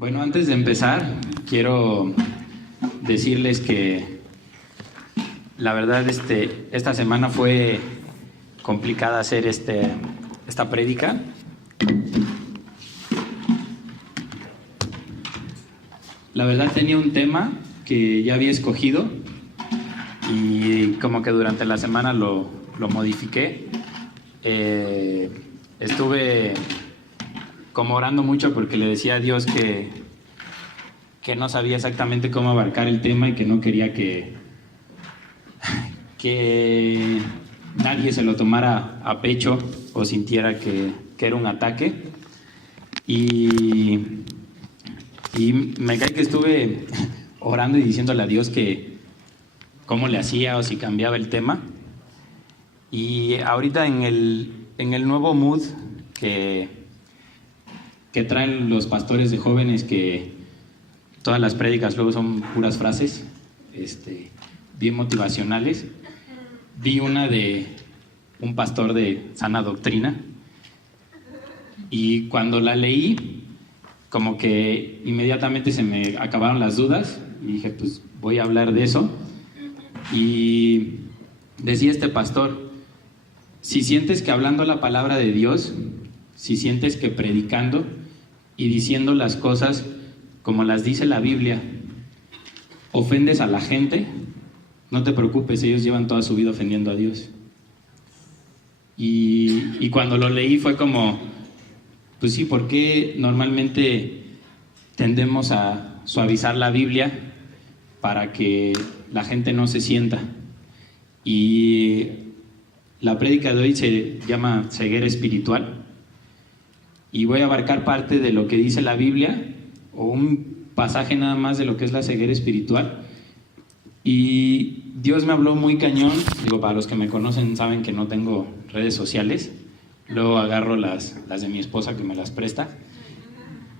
Bueno, antes de empezar, quiero decirles que la verdad esta semana fue complicada hacer esta prédica. La verdad tenía un tema que ya había escogido y como que durante la semana lo modifiqué. Estuve como orando mucho porque le decía a Dios que no sabía exactamente cómo abarcar el tema y que no quería que nadie se lo tomara a pecho o sintiera que era un ataque. Y me cae que estuve orando y diciéndole a Dios que cómo le hacía o si cambiaba el tema. Y ahorita en el nuevo mood que traen los pastores de jóvenes, que todas las prédicas luego son puras frases bien motivacionales, vi una de un pastor de sana doctrina y cuando la leí como que inmediatamente se me acabaron las dudas y dije, pues voy a hablar de eso. Y decía este pastor: si sientes que hablando la palabra de Dios, si sientes que predicando y diciendo las cosas como las dice la Biblia ofendes a la gente, no te preocupes, ellos llevan toda su vida ofendiendo a Dios. Y cuando lo leí fue como, pues sí, ¿por qué normalmente tendemos a suavizar la Biblia para que la gente no se sienta? Y la prédica de hoy se llama ceguera espiritual y voy a abarcar parte de lo que dice la Biblia o un pasaje nada más de lo que es la ceguera espiritual. Y Dios me habló muy cañón. Digo, para los que me conocen saben que no tengo redes sociales. Luego agarro las de mi esposa que me las presta.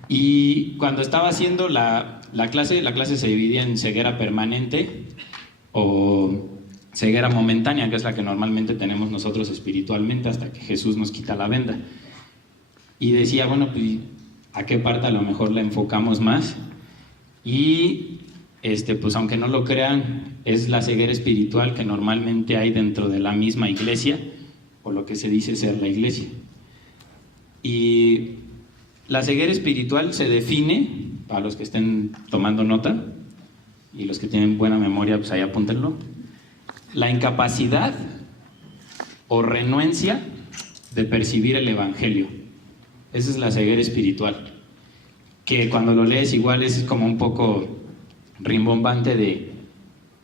Y cuando estaba haciendo la clase se dividía en ceguera permanente o ceguera momentánea, que es la que normalmente tenemos nosotros espiritualmente hasta que Jesús nos quita la venda. Y decía, bueno, pues ¿a qué parte a lo mejor la enfocamos más? Y pues aunque no lo crean, es la ceguera espiritual que normalmente hay dentro de la misma iglesia, o lo que se dice ser la iglesia. Y la ceguera espiritual se define, para los que estén tomando nota, y los que tienen buena memoria, pues ahí apúntenlo: la incapacidad o renuencia de percibir el evangelio. Esa es la ceguera espiritual, que cuando lo lees igual es como un poco rimbombante de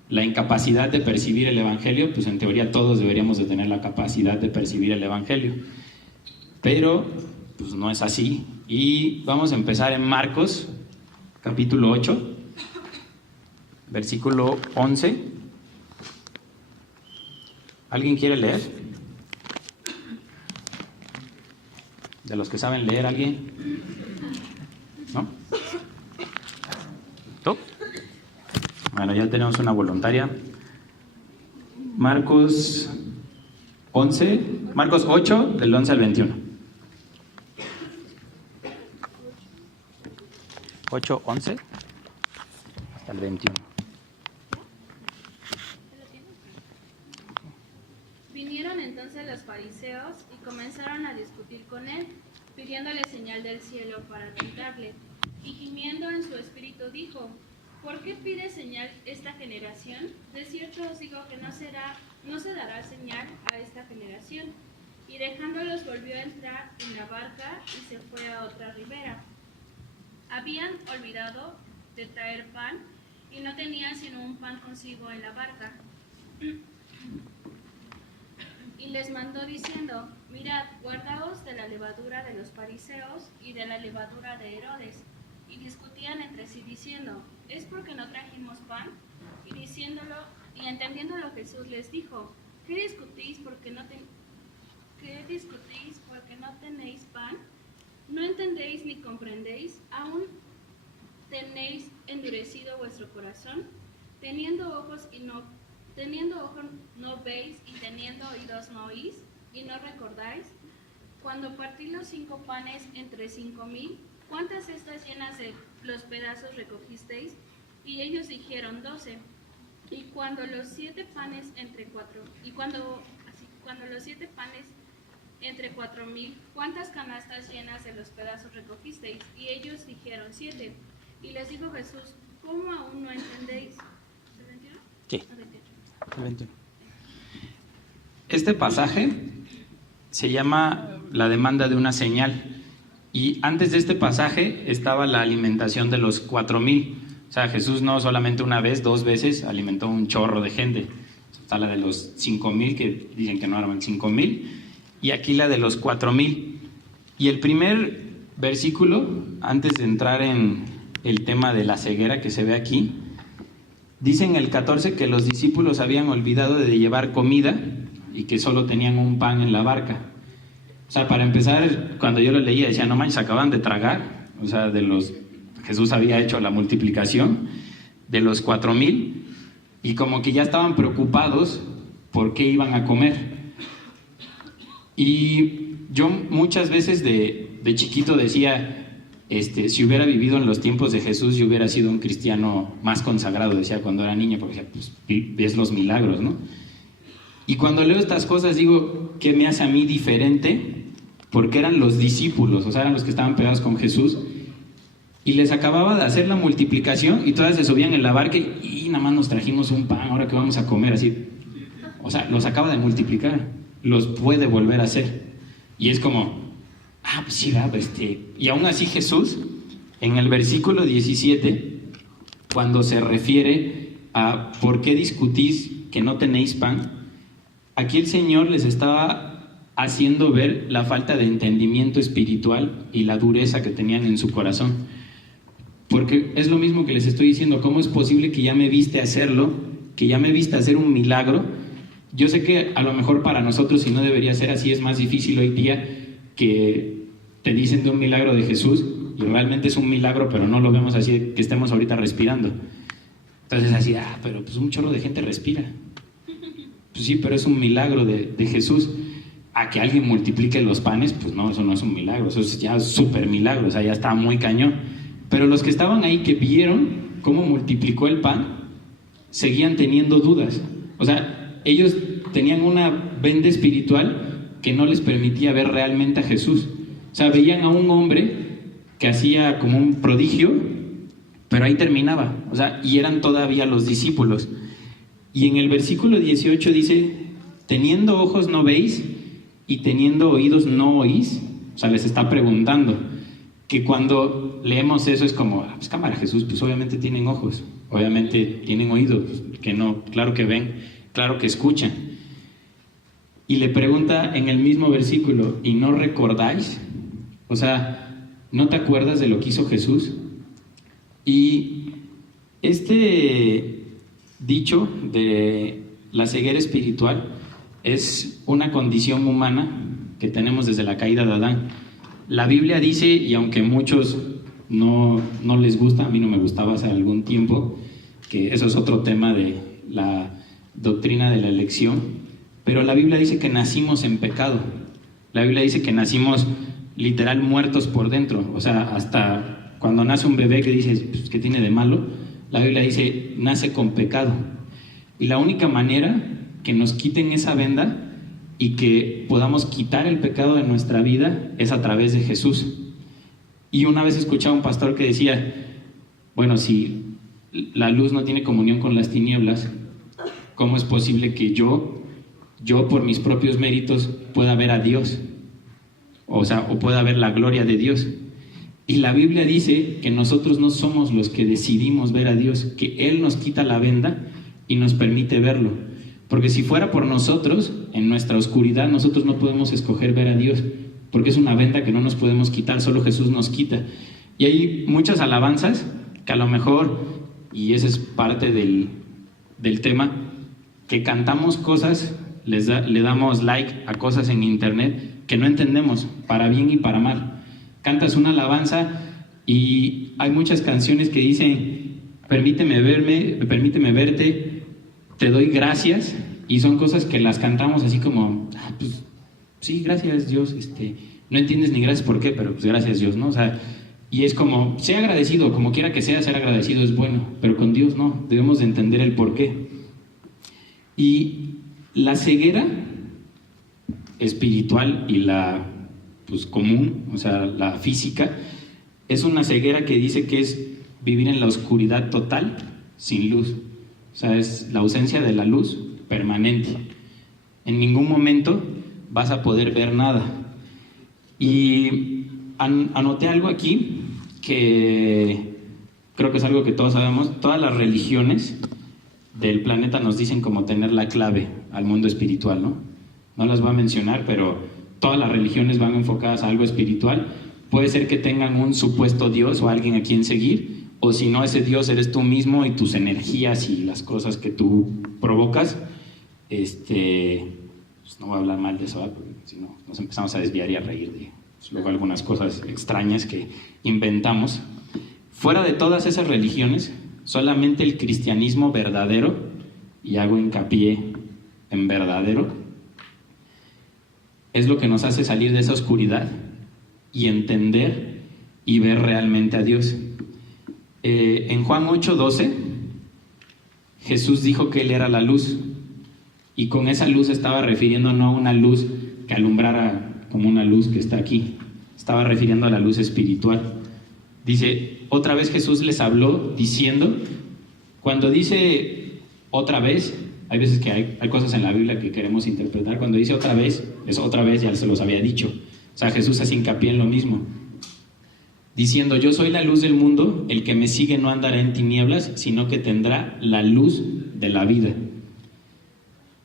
la incapacidad de percibir el evangelio. Pues en teoría todos deberíamos de tener la capacidad de percibir el evangelio, pero pues no es así. Y vamos a empezar en Marcos capítulo 8 versículo 11. ¿Alguien quiere leer? ¿De los que saben leer, alguien? ¿No? ¿Tú? Bueno, ya tenemos una voluntaria. Marcos 8, del 11 al 21. 8, 11 hasta el 21. Vinieron entonces los fariseos y comenzaron a discutir con él, pidiéndole señal del cielo para tentarle. Y gimiendo en su espíritu dijo: ¿por qué pide señal esta generación? De cierto os digo que no se dará señal a esta generación. Y dejándolos volvió a entrar en la barca y se fue a otra ribera. Habían olvidado de traer pan y no tenían sino un pan consigo en la barca. Y les mandó diciendo: mirad, guardaos de la levadura de los fariseos y de la levadura de Herodes. Y discutían entre sí diciendo: ¿es porque no trajimos pan? Y entendiéndolo Jesús les dijo: ¿qué discutís porque no tenéis pan? ¿No entendéis ni comprendéis? ¿Aún tenéis endurecido vuestro corazón? Teniendo ojos no veis, y teniendo oídos no oís, y no recordáis. Cuando partí los 5 panes entre 5,000, ¿cuántas cestas llenas de los pedazos recogisteis? Y ellos dijeron: 12. Y cuando los 7 panes entre 4,000, ¿cuántas canastas llenas de los pedazos recogisteis? Y ellos dijeron: 7. Y les dijo Jesús: ¿cómo aún no entendéis? ¿El 21? Sí. El 21. Este pasaje se llama la demanda de una señal. Y antes de este pasaje estaba la alimentación de los 4,000. O sea, Jesús no solamente una vez, 2 veces alimentó un chorro de gente. Está la de los 5,000, que dicen que no eran 5,000, y aquí la de los 4,000. Y el primer versículo, antes de entrar en el tema de la ceguera que se ve aquí, dice en el 14 que los discípulos habían olvidado de llevar comida y que solo tenían un pan en la barca. O sea, para empezar, cuando yo lo leía decía: no manches, acaban de tragar. O sea, Jesús había hecho la multiplicación de los 4,000 y como que ya estaban preocupados por qué iban a comer. Y yo muchas veces de chiquito decía, si hubiera vivido en los tiempos de Jesús, yo hubiera sido un cristiano más consagrado, decía cuando era niño, porque pues, ves los milagros, ¿no? Y cuando leo estas cosas digo, ¿qué me hace a mí diferente? Porque eran los discípulos, o sea, eran los que estaban pegados con Jesús, y les acababa de hacer la multiplicación y todas se subían en la barca y nada más nos trajimos un pan, ahora que vamos a comer, así. O sea, los acaba de multiplicar, los puede volver a hacer. Y es como, pues sí, y aún así Jesús, en el versículo 17, cuando se refiere a ¿por qué discutís que no tenéis pan?, aquí el Señor les estaba haciendo ver la falta de entendimiento espiritual y la dureza que tenían en su corazón. Porque es lo mismo que les estoy diciendo: ¿cómo es posible que ya me viste hacerlo, que ya me viste hacer un milagro? Yo sé que a lo mejor para nosotros, y no debería ser así, es más difícil hoy día que te dicen de un milagro de Jesús y realmente es un milagro, pero no lo vemos así, que estemos ahorita respirando. Entonces así, pero pues un chorro de gente respira. Pues sí, pero es un milagro de Jesús. A que alguien multiplique los panes, pues no, eso no es un milagro, eso es ya súper milagro, o sea, ya está muy cañón. Pero los que estaban ahí, que vieron cómo multiplicó el pan, seguían teniendo dudas. O sea, ellos tenían una venda espiritual que no les permitía ver realmente a Jesús. O sea, veían a un hombre que hacía como un prodigio, pero ahí terminaba. O sea, y eran todavía los discípulos. Y en el versículo 18 dice: teniendo ojos no veis y teniendo oídos no oís. O sea, les está preguntando. Que cuando leemos eso es como, pues cámara, Jesús, pues obviamente tienen ojos, obviamente tienen oídos, que no, claro que ven, claro que escuchan. Y le pregunta en el mismo versículo: ¿y no recordáis? O sea, ¿no te acuerdas de lo que hizo Jesús? Y este dicho de la ceguera espiritual es una condición humana que tenemos desde la caída de Adán. La Biblia dice, y aunque muchos no les gusta, a mí no me gustaba hace algún tiempo, que eso es otro tema de la doctrina de la elección, pero la Biblia dice que nacimos en pecado. La Biblia dice que nacimos literal muertos por dentro. O sea, hasta cuando nace un bebé que dices, pues, ¿qué tiene de malo? La Biblia dice, nace con pecado. Y la única manera que nos quiten esa venda y que podamos quitar el pecado de nuestra vida es a través de Jesús. Y una vez escuchaba a un pastor que decía, bueno, si la luz no tiene comunión con las tinieblas, ¿cómo es posible que yo por mis propios méritos pueda ver a Dios? O sea, o pueda ver la gloria de Dios. Y la Biblia dice que nosotros no somos los que decidimos ver a Dios, que Él nos quita la venda y nos permite verlo. Porque si fuera por nosotros, en nuestra oscuridad, nosotros no podemos escoger ver a Dios, porque es una venda que no nos podemos quitar, solo Jesús nos quita. Y hay muchas alabanzas que a lo mejor, y ese es parte del tema, que cantamos cosas, le damos like a cosas en internet que no entendemos, para bien y para mal. Cantas una alabanza y hay muchas canciones que dicen, permíteme verte, te doy gracias, y son cosas que las cantamos así como, pues sí, gracias Dios, no entiendes ni gracias por qué, pero pues gracias Dios, ¿no? O sea, Y es como, sea agradecido, como quiera que sea, ser agradecido es bueno, pero con Dios no, debemos de entender el porqué. Y la ceguera espiritual y la común, o sea, la física, es una ceguera que dice que es vivir en la oscuridad total, sin luz. O sea, es la ausencia de la luz permanente. En ningún momento vas a poder ver nada. Y anoté algo aquí que creo que es algo que todos sabemos. Todas las religiones del planeta nos dicen cómo tener la clave al mundo espiritual, ¿no? No las voy a mencionar, pero todas las religiones van enfocadas a algo espiritual. Puede ser que tengan un supuesto Dios o alguien a quien seguir, o si no, ese Dios eres tú mismo y tus energías y las cosas que tú provocas. Pues no voy a hablar mal de eso, porque si no nos empezamos a desviar y a reír de luego algunas cosas extrañas que inventamos. Fuera de todas esas religiones, solamente el cristianismo verdadero, y hago hincapié en verdadero, es lo que nos hace salir de esa oscuridad y entender y ver realmente a Dios. En Juan 8:12, Jesús dijo que Él era la luz, y con esa luz estaba refiriendo no a una luz que alumbrara como una luz que está aquí, estaba refiriendo a la luz espiritual. Dice, otra vez Jesús les habló diciendo, cuando dice otra vez, hay veces que hay cosas en la Biblia que queremos interpretar, cuando dice otra vez, es otra vez, ya se los había dicho. O sea, Jesús hace hincapié en lo mismo, diciendo, yo soy la luz del mundo, el que me sigue no andará en tinieblas, sino que tendrá la luz de la vida.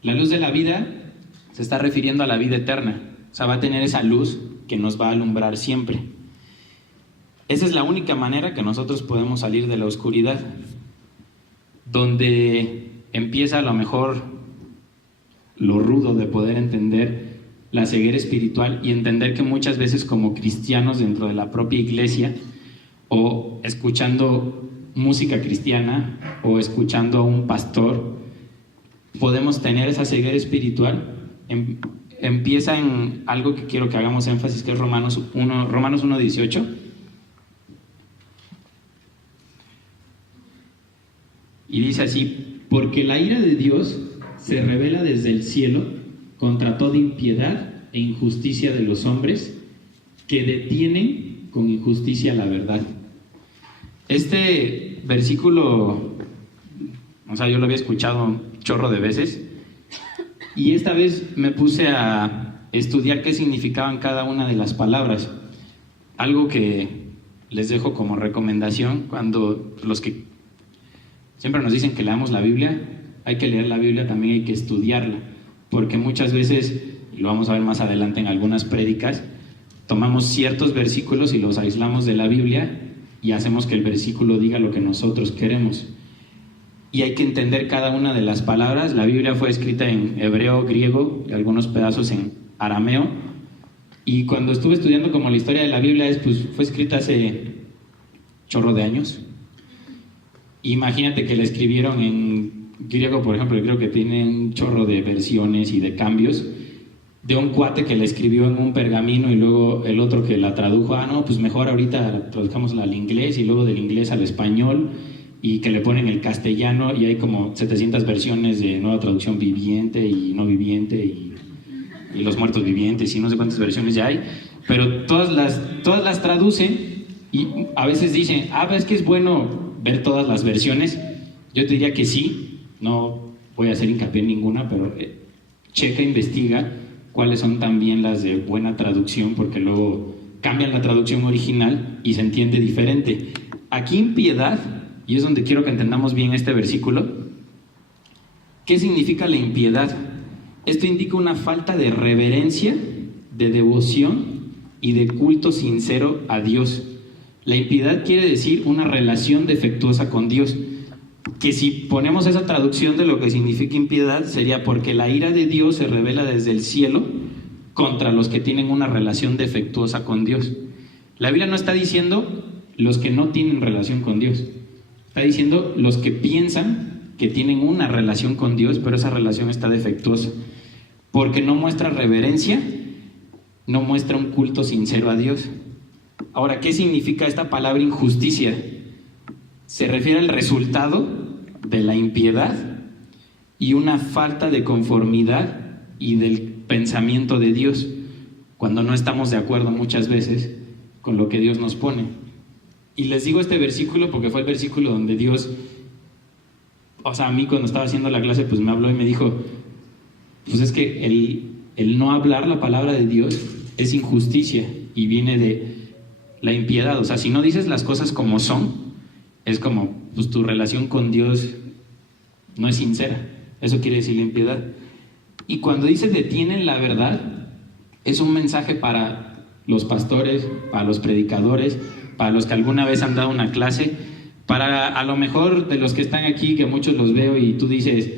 La luz de la vida se está refiriendo a la vida eterna, o sea, va a tener esa luz que nos va a alumbrar siempre. Esa es la única manera que nosotros podemos salir de la oscuridad, donde empieza a lo mejor lo rudo de poder entender la ceguera espiritual y entender que muchas veces como cristianos dentro de la propia iglesia o escuchando música cristiana o escuchando a un pastor podemos tener esa ceguera espiritual. Empieza en algo que quiero que hagamos énfasis, que es Romanos 1:18. Y dice así, porque la ira de Dios se revela desde el cielo contra toda impiedad e injusticia de los hombres que detienen con injusticia la verdad. Este versículo, o sea, yo lo había escuchado un chorro de veces y esta vez me puse a estudiar qué significaban cada una de las palabras. Algo que les dejo como recomendación cuando los que siempre nos dicen que leamos la Biblia, hay que leer la Biblia, también hay que estudiarla, porque muchas veces, y lo vamos a ver más adelante en algunas prédicas, tomamos ciertos versículos y los aislamos de la Biblia y hacemos que el versículo diga lo que nosotros queremos. Y hay que entender cada una de las palabras. La Biblia fue escrita en hebreo, griego y algunos pedazos en arameo. Y cuando estuve estudiando como la historia de la Biblia, fue escrita hace chorro de años. Imagínate que la escribieron en griego, por ejemplo, creo que tiene un chorro de versiones y de cambios, de un cuate que la escribió en un pergamino y luego el otro que la tradujo, pues mejor ahorita traduzcámosla al inglés y luego del inglés al español y que le ponen el castellano y hay como 700 versiones de nueva traducción viviente y no viviente y los muertos vivientes y no sé cuántas versiones ya hay, pero todas las traducen y a veces dicen, es que es bueno ver todas las versiones. Yo te diría que sí, no voy a hacer hincapié en ninguna, pero checa, investiga cuáles son también las de buena traducción, porque luego cambian la traducción original y se entiende diferente. Aquí impiedad, y es donde quiero que entendamos bien este versículo, ¿qué significa la impiedad? Esto indica una falta de reverencia, de devoción y de culto sincero a Dios. La impiedad quiere decir una relación defectuosa con Dios, que si ponemos esa traducción de lo que significa impiedad, sería porque la ira de Dios se revela desde el cielo contra los que tienen una relación defectuosa con Dios. La Biblia no está diciendo los que no tienen relación con Dios, está diciendo los que piensan que tienen una relación con Dios, pero esa relación está defectuosa, porque no muestra reverencia, no muestra un culto sincero a Dios. Ahora, ¿qué significa esta palabra injusticia? Se refiere al resultado de la impiedad y una falta de conformidad y del pensamiento de Dios, cuando no estamos de acuerdo muchas veces con lo que Dios nos pone. Y les digo este versículo porque fue el versículo donde Dios, o sea, a mí cuando estaba haciendo la clase, pues me habló y me dijo, pues es que el no hablar la palabra de Dios es injusticia y viene de la impiedad. O sea, si no dices las cosas como son, es como, pues tu relación con Dios no es sincera. Eso quiere decir la impiedad. Y cuando dice detienen la verdad, es un mensaje para los pastores, para los predicadores, para los que alguna vez han dado una clase, para a lo mejor de los que están aquí, que muchos los veo y tú dices,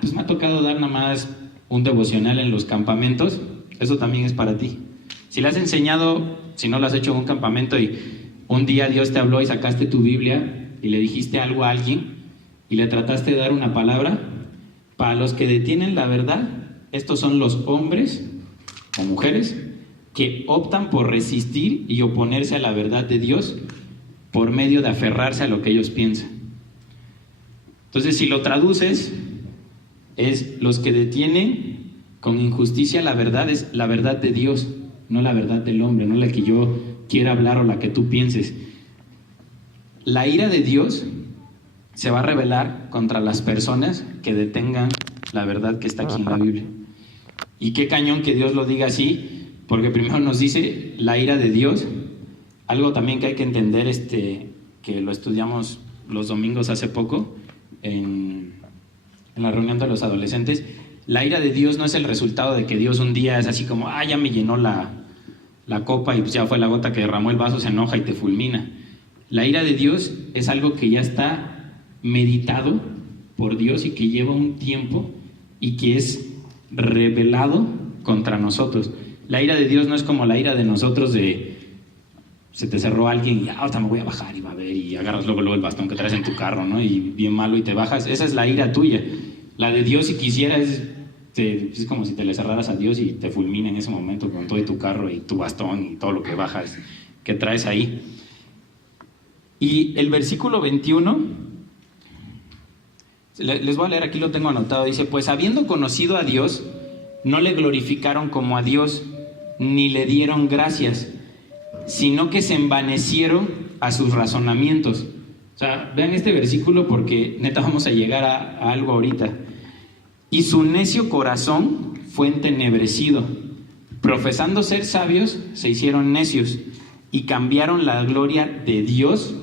pues me ha tocado dar nada más un devocional en los campamentos. Eso también es para ti. Si le has enseñado, si no lo has hecho en un campamento y un día Dios te habló y sacaste tu Biblia y le dijiste algo a alguien y le trataste de dar una palabra, para los que detienen la verdad, estos son los hombres o mujeres que optan por resistir y oponerse a la verdad de Dios por medio de aferrarse a lo que ellos piensan. Entonces, si lo traduces, es los que detienen con injusticia la verdad, es la verdad de Dios, no la verdad del hombre, no la que yo quiera hablar o la que tú pienses. La ira de Dios se va a revelar contra las personas que detengan la verdad que está aquí en la Biblia. Y qué cañón que Dios lo diga así, porque primero nos dice la ira de Dios. Algo también que hay que entender, que lo estudiamos los domingos hace poco en la reunión de los adolescentes. La ira de Dios no es el resultado de que Dios un día es así como, ya me llenó la copa y pues ya fue la gota que derramó el vaso, se enoja y te fulmina. La ira de Dios es algo que ya está meditado por Dios y que lleva un tiempo y que es revelado contra nosotros. La ira de Dios no es como la ira de nosotros de se te cerró alguien y ahorita me voy a bajar y va a ver y agarras luego el bastón que traes en tu carro, ¿no? Y bien malo y te bajas. Esa es la ira tuya. La de Dios, si quisiera, es como si te le cerraras a Dios y te fulmina en ese momento con todo tu carro y tu bastón y todo lo que bajas que traes ahí. Y el versículo 21 les voy a leer, aquí lo tengo anotado, dice, pues habiendo conocido a Dios, no le glorificaron como a Dios, ni le dieron gracias, sino que se envanecieron a sus razonamientos. O sea, vean este versículo porque neta vamos a llegar a algo ahorita. Y su necio corazón fue entenebrecido, profesando ser sabios, se hicieron necios, y cambiaron la gloria de Dios,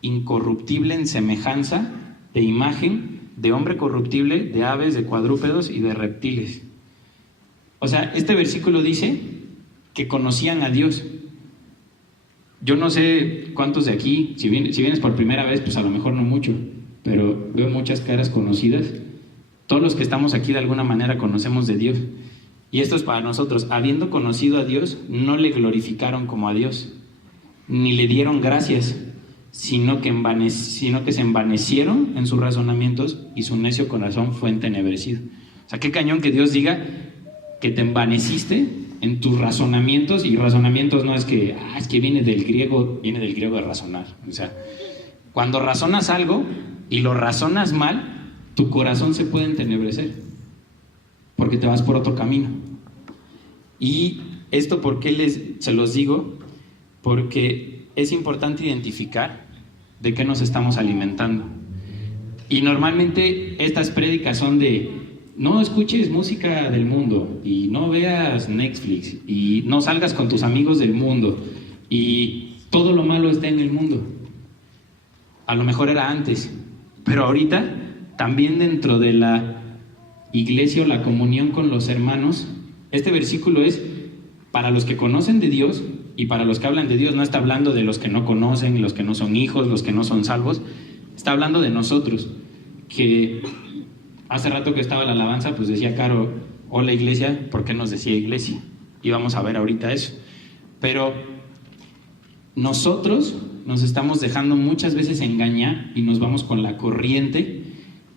incorruptible en semejanza de imagen, de hombre corruptible, de aves, de cuadrúpedos y de reptiles. O sea, este versículo dice que conocían a Dios. Yo no sé cuántos de aquí, si vienes por primera vez, pues a lo mejor no mucho, pero veo muchas caras conocidas. Todos los que estamos aquí de alguna manera conocemos de Dios. Y esto es para nosotros. Habiendo conocido a Dios, no le glorificaron como a Dios, ni le dieron gracias, sino que se envanecieron en sus razonamientos y su necio corazón fue entenebrecido. O sea, qué cañón que Dios diga que te envaneciste en tus razonamientos, y razonamientos no es que viene del griego de razonar. O sea, cuando razonas algo y lo razonas mal, tu corazón se puede entenebrecer porque te vas por otro camino. Y esto, ¿por qué se los digo? Porque es importante identificar de qué nos estamos alimentando. Y normalmente estas prédicas son de no escuches música del mundo y no veas Netflix y no salgas con tus amigos del mundo y todo lo malo está en el mundo. A lo mejor era antes, pero ahorita también dentro de la iglesia o la comunión con los hermanos, este versículo es para los que conocen de Dios y para los que hablan de Dios. No está hablando de los que no conocen, los que no son hijos, los que no son salvos. Está hablando de nosotros, que hace rato que estaba la alabanza, pues decía Caro, hola iglesia, ¿por qué nos decía iglesia? Y vamos a ver ahorita eso. Pero nosotros nos estamos dejando muchas veces engañar y nos vamos con la corriente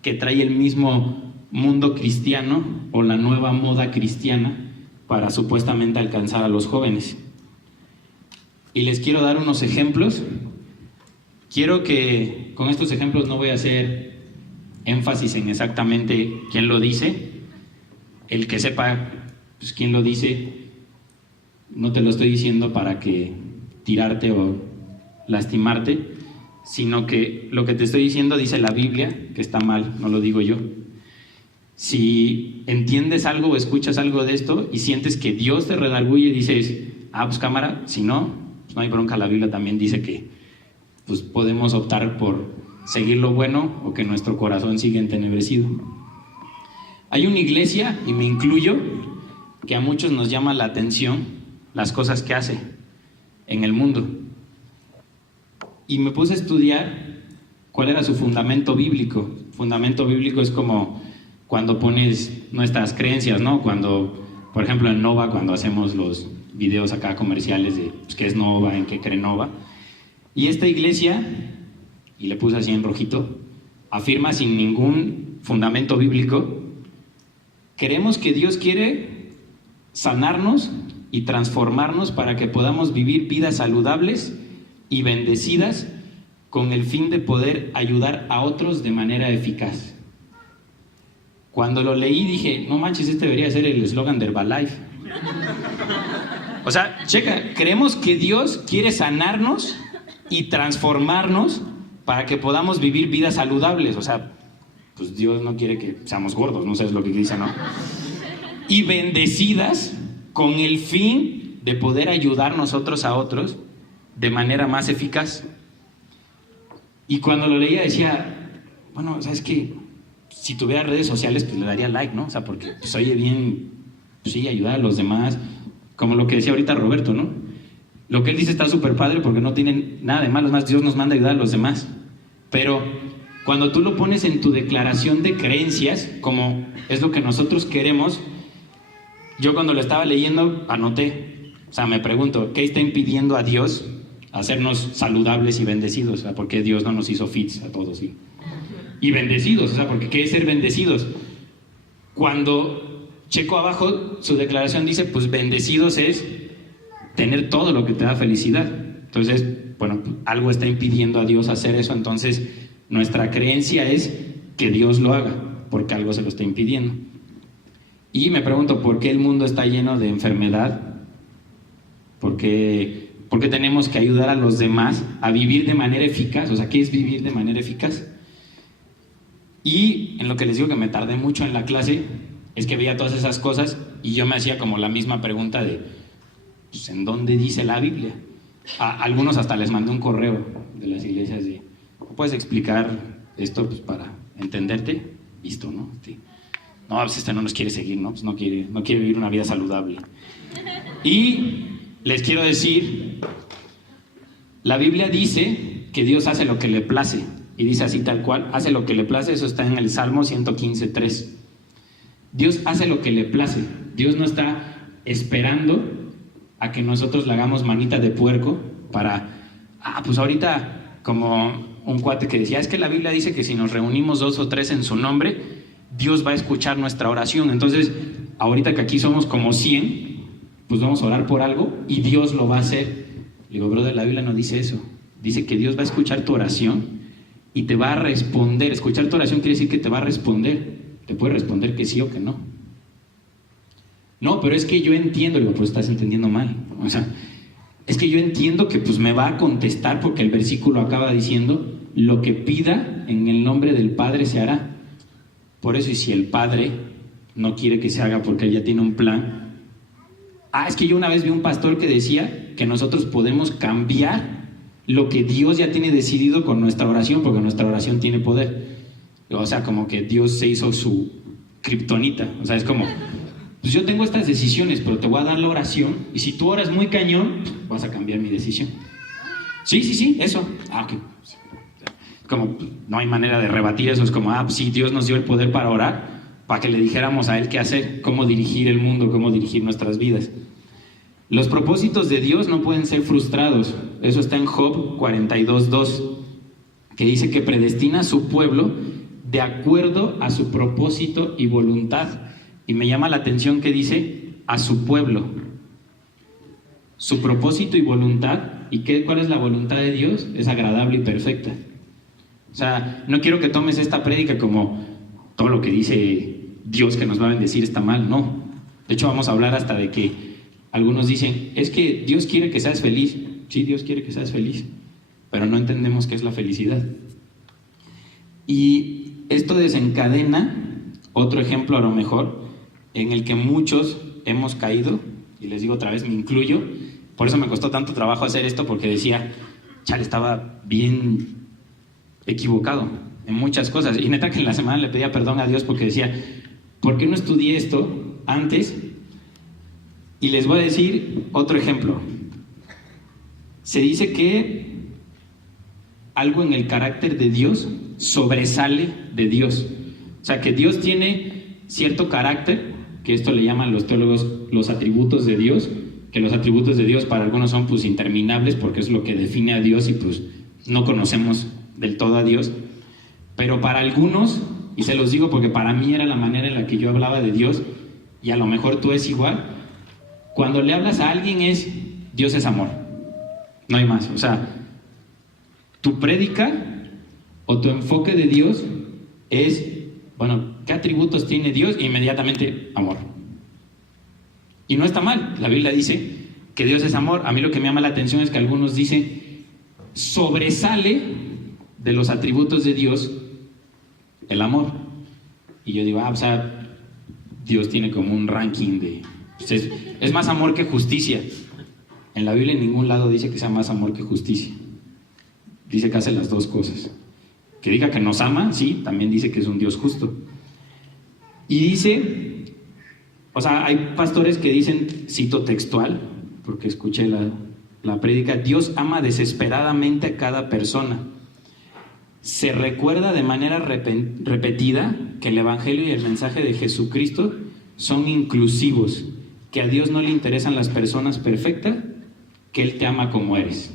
que trae el mismo mundo cristiano o la nueva moda cristiana para supuestamente alcanzar a los jóvenes. y les quiero dar unos ejemplos. Quiero que con estos ejemplos no voy a hacer énfasis en exactamente quién lo dice. El que sepa pues, quién lo dice, no te lo estoy diciendo para que tirarte o lastimarte, sino que lo que te estoy diciendo dice la Biblia, que está mal, no lo digo yo. Si entiendes algo o escuchas algo de esto y sientes que Dios te redarguye y dices, pues cámara, si no, pues no hay bronca, la Biblia también dice que pues podemos optar por seguir lo bueno o que nuestro corazón siga entenebrecido. Hay una iglesia, y me incluyo, que a muchos nos llama la atención las cosas que hace en el mundo. Y me puse a estudiar cuál era su fundamento bíblico. Fundamento bíblico es como cuando pones nuestras creencias, ¿no? Cuando, por ejemplo, en Nova, cuando hacemos los videos acá comerciales de pues, qué es Nova, en qué cree Nova. Y esta iglesia, y le puse así en rojito, afirma sin ningún fundamento bíblico: creemos que Dios quiere sanarnos y transformarnos para que podamos vivir vidas saludables y bendecidas con el fin de poder ayudar a otros de manera eficaz. Cuando lo leí dije, no manches, este debería ser el eslogan de Herbalife. O sea, checa, creemos que Dios quiere sanarnos y transformarnos para que podamos vivir vidas saludables. O sea, pues Dios no quiere que seamos gordos, no sabes lo que dice, ¿no? Y bendecidas con el fin de poder ayudar nosotros a otros de manera más eficaz. Y cuando lo leía decía, bueno, ¿sabes qué? Si tuviera redes sociales, pues le daría like, ¿no? O sea, porque pues oye bien, pues, sí, ayudar a los demás, como lo que decía ahorita Roberto, ¿no? Lo que él dice está súper padre porque no tiene nada de malo, es más, Dios nos manda a ayudar a los demás. Pero cuando tú lo pones en tu declaración de creencias, como es lo que nosotros queremos, yo cuando lo estaba leyendo anoté, o sea, me pregunto, ¿qué está impidiendo a Dios hacernos saludables y bendecidos? O sea, ¿por qué Dios no nos hizo fits a todos? ¿Sí? Y bendecidos, o sea, porque ¿qué es ser bendecidos? Cuando checo abajo, su declaración dice, pues bendecidos es tener todo lo que te da felicidad. Entonces, bueno, algo está impidiendo a Dios hacer eso, entonces nuestra creencia es que Dios lo haga, porque algo se lo está impidiendo. Y me pregunto, ¿por qué el mundo está lleno de enfermedad? ¿Por qué tenemos que ayudar a los demás a vivir de manera eficaz? O sea, ¿qué es vivir de manera eficaz? Y en lo que les digo que me tardé mucho en la clase, es que veía todas esas cosas y yo me hacía como la misma pregunta de, pues, ¿en dónde dice la Biblia? A algunos hasta les mandé un correo de las iglesias de, ¿puedes explicar esto pues, para entenderte? Visto, ¿no? Sí. No, pues este no nos quiere seguir, ¿no? Pues no quiere vivir una vida saludable. Y les quiero decir, la Biblia dice que Dios hace lo que le place. Y dice así tal cual, hace lo que le place, eso está en el Salmo 115:3. Dios hace lo que le place. Dios no está esperando a que nosotros le hagamos manita de puerco para, pues ahorita, como un cuate que decía, es que la Biblia dice que si nos reunimos 2 o 3 en su nombre, Dios va a escuchar nuestra oración. Entonces, ahorita que aquí somos como 100, pues vamos a orar por algo y Dios lo va a hacer. Le digo, brother, la Biblia no dice eso. Dice que Dios va a escuchar tu oración y te va a responder. Escuchar tu oración quiere decir que te va a responder. Te puede responder que sí o que no. No, pero es que yo entiendo. Le digo, pues estás entendiendo mal. O sea, es que yo entiendo que pues me va a contestar porque el versículo acaba diciendo, lo que pida en el nombre del Padre se hará. Por eso, y si el Padre no quiere que se haga porque Él ya tiene un plan. Es que yo una vez vi un pastor que decía que nosotros podemos cambiar lo que Dios ya tiene decidido con nuestra oración, porque nuestra oración tiene poder. O sea, como que Dios se hizo su kriptonita. O sea, es como, pues yo tengo estas decisiones, pero te voy a dar la oración, y si tú oras muy cañón, vas a cambiar mi decisión. Sí, eso. Ok. Como, no hay manera de rebatir eso. Es como, pues sí, Dios nos dio el poder para orar, para que le dijéramos a Él qué hacer, cómo dirigir el mundo, cómo dirigir nuestras vidas. Los propósitos de Dios no pueden ser frustrados. Eso está en Job 42:2, que dice que predestina a su pueblo de acuerdo a su propósito y voluntad. Y me llama la atención que dice a su pueblo. Su propósito y voluntad ¿Y cuál es la voluntad de Dios? Es agradable y perfecta. O sea, no quiero que tomes esta prédica como todo lo que dice Dios que nos va a bendecir está mal, no. De hecho, vamos a hablar hasta de que algunos dicen, es que Dios quiere que seas feliz. Sí, Dios quiere que seas feliz, pero no entendemos qué es la felicidad. Y esto desencadena otro ejemplo a lo mejor en el que muchos hemos caído, y les digo otra vez, me incluyo. Por eso me costó tanto trabajo hacer esto, porque decía, chale, estaba bien equivocado en muchas cosas. Y neta que en la semana le pedía perdón a Dios porque decía, ¿por qué no estudié esto antes? Y les voy a decir otro ejemplo. Se dice que algo en el carácter de Dios sobresale de Dios. O sea, que Dios tiene cierto carácter, que esto le llaman los teólogos los atributos de Dios, que los atributos de Dios para algunos son pues interminables, porque es lo que define a Dios y pues no conocemos del todo a Dios. Pero para algunos, y se los digo porque para mí era la manera en la que yo hablaba de Dios, y a lo mejor tú es igual, cuando le hablas a alguien es, Dios es amor, no hay más. O sea, tu prédica o tu enfoque de Dios es, bueno, ¿qué atributos tiene Dios? E inmediatamente, amor. Y no está mal, la Biblia dice que Dios es amor. A mí lo que me llama la atención es que algunos dicen, sobresale de los atributos de Dios el amor. Y yo digo, o sea, Dios tiene como un ranking de... Pues es más amor que justicia. En la Biblia en ningún lado dice que sea más amor que justicia. Dice que hace las dos cosas. Que diga que nos ama, sí, también dice que es un Dios justo. Y dice, o sea, hay pastores que dicen, cito textual, porque escuché la prédica, Dios ama desesperadamente a cada persona. Se recuerda de manera repetida que el Evangelio y el mensaje de Jesucristo son inclusivos, que a Dios no le interesan las personas perfectas, que Él te ama como eres.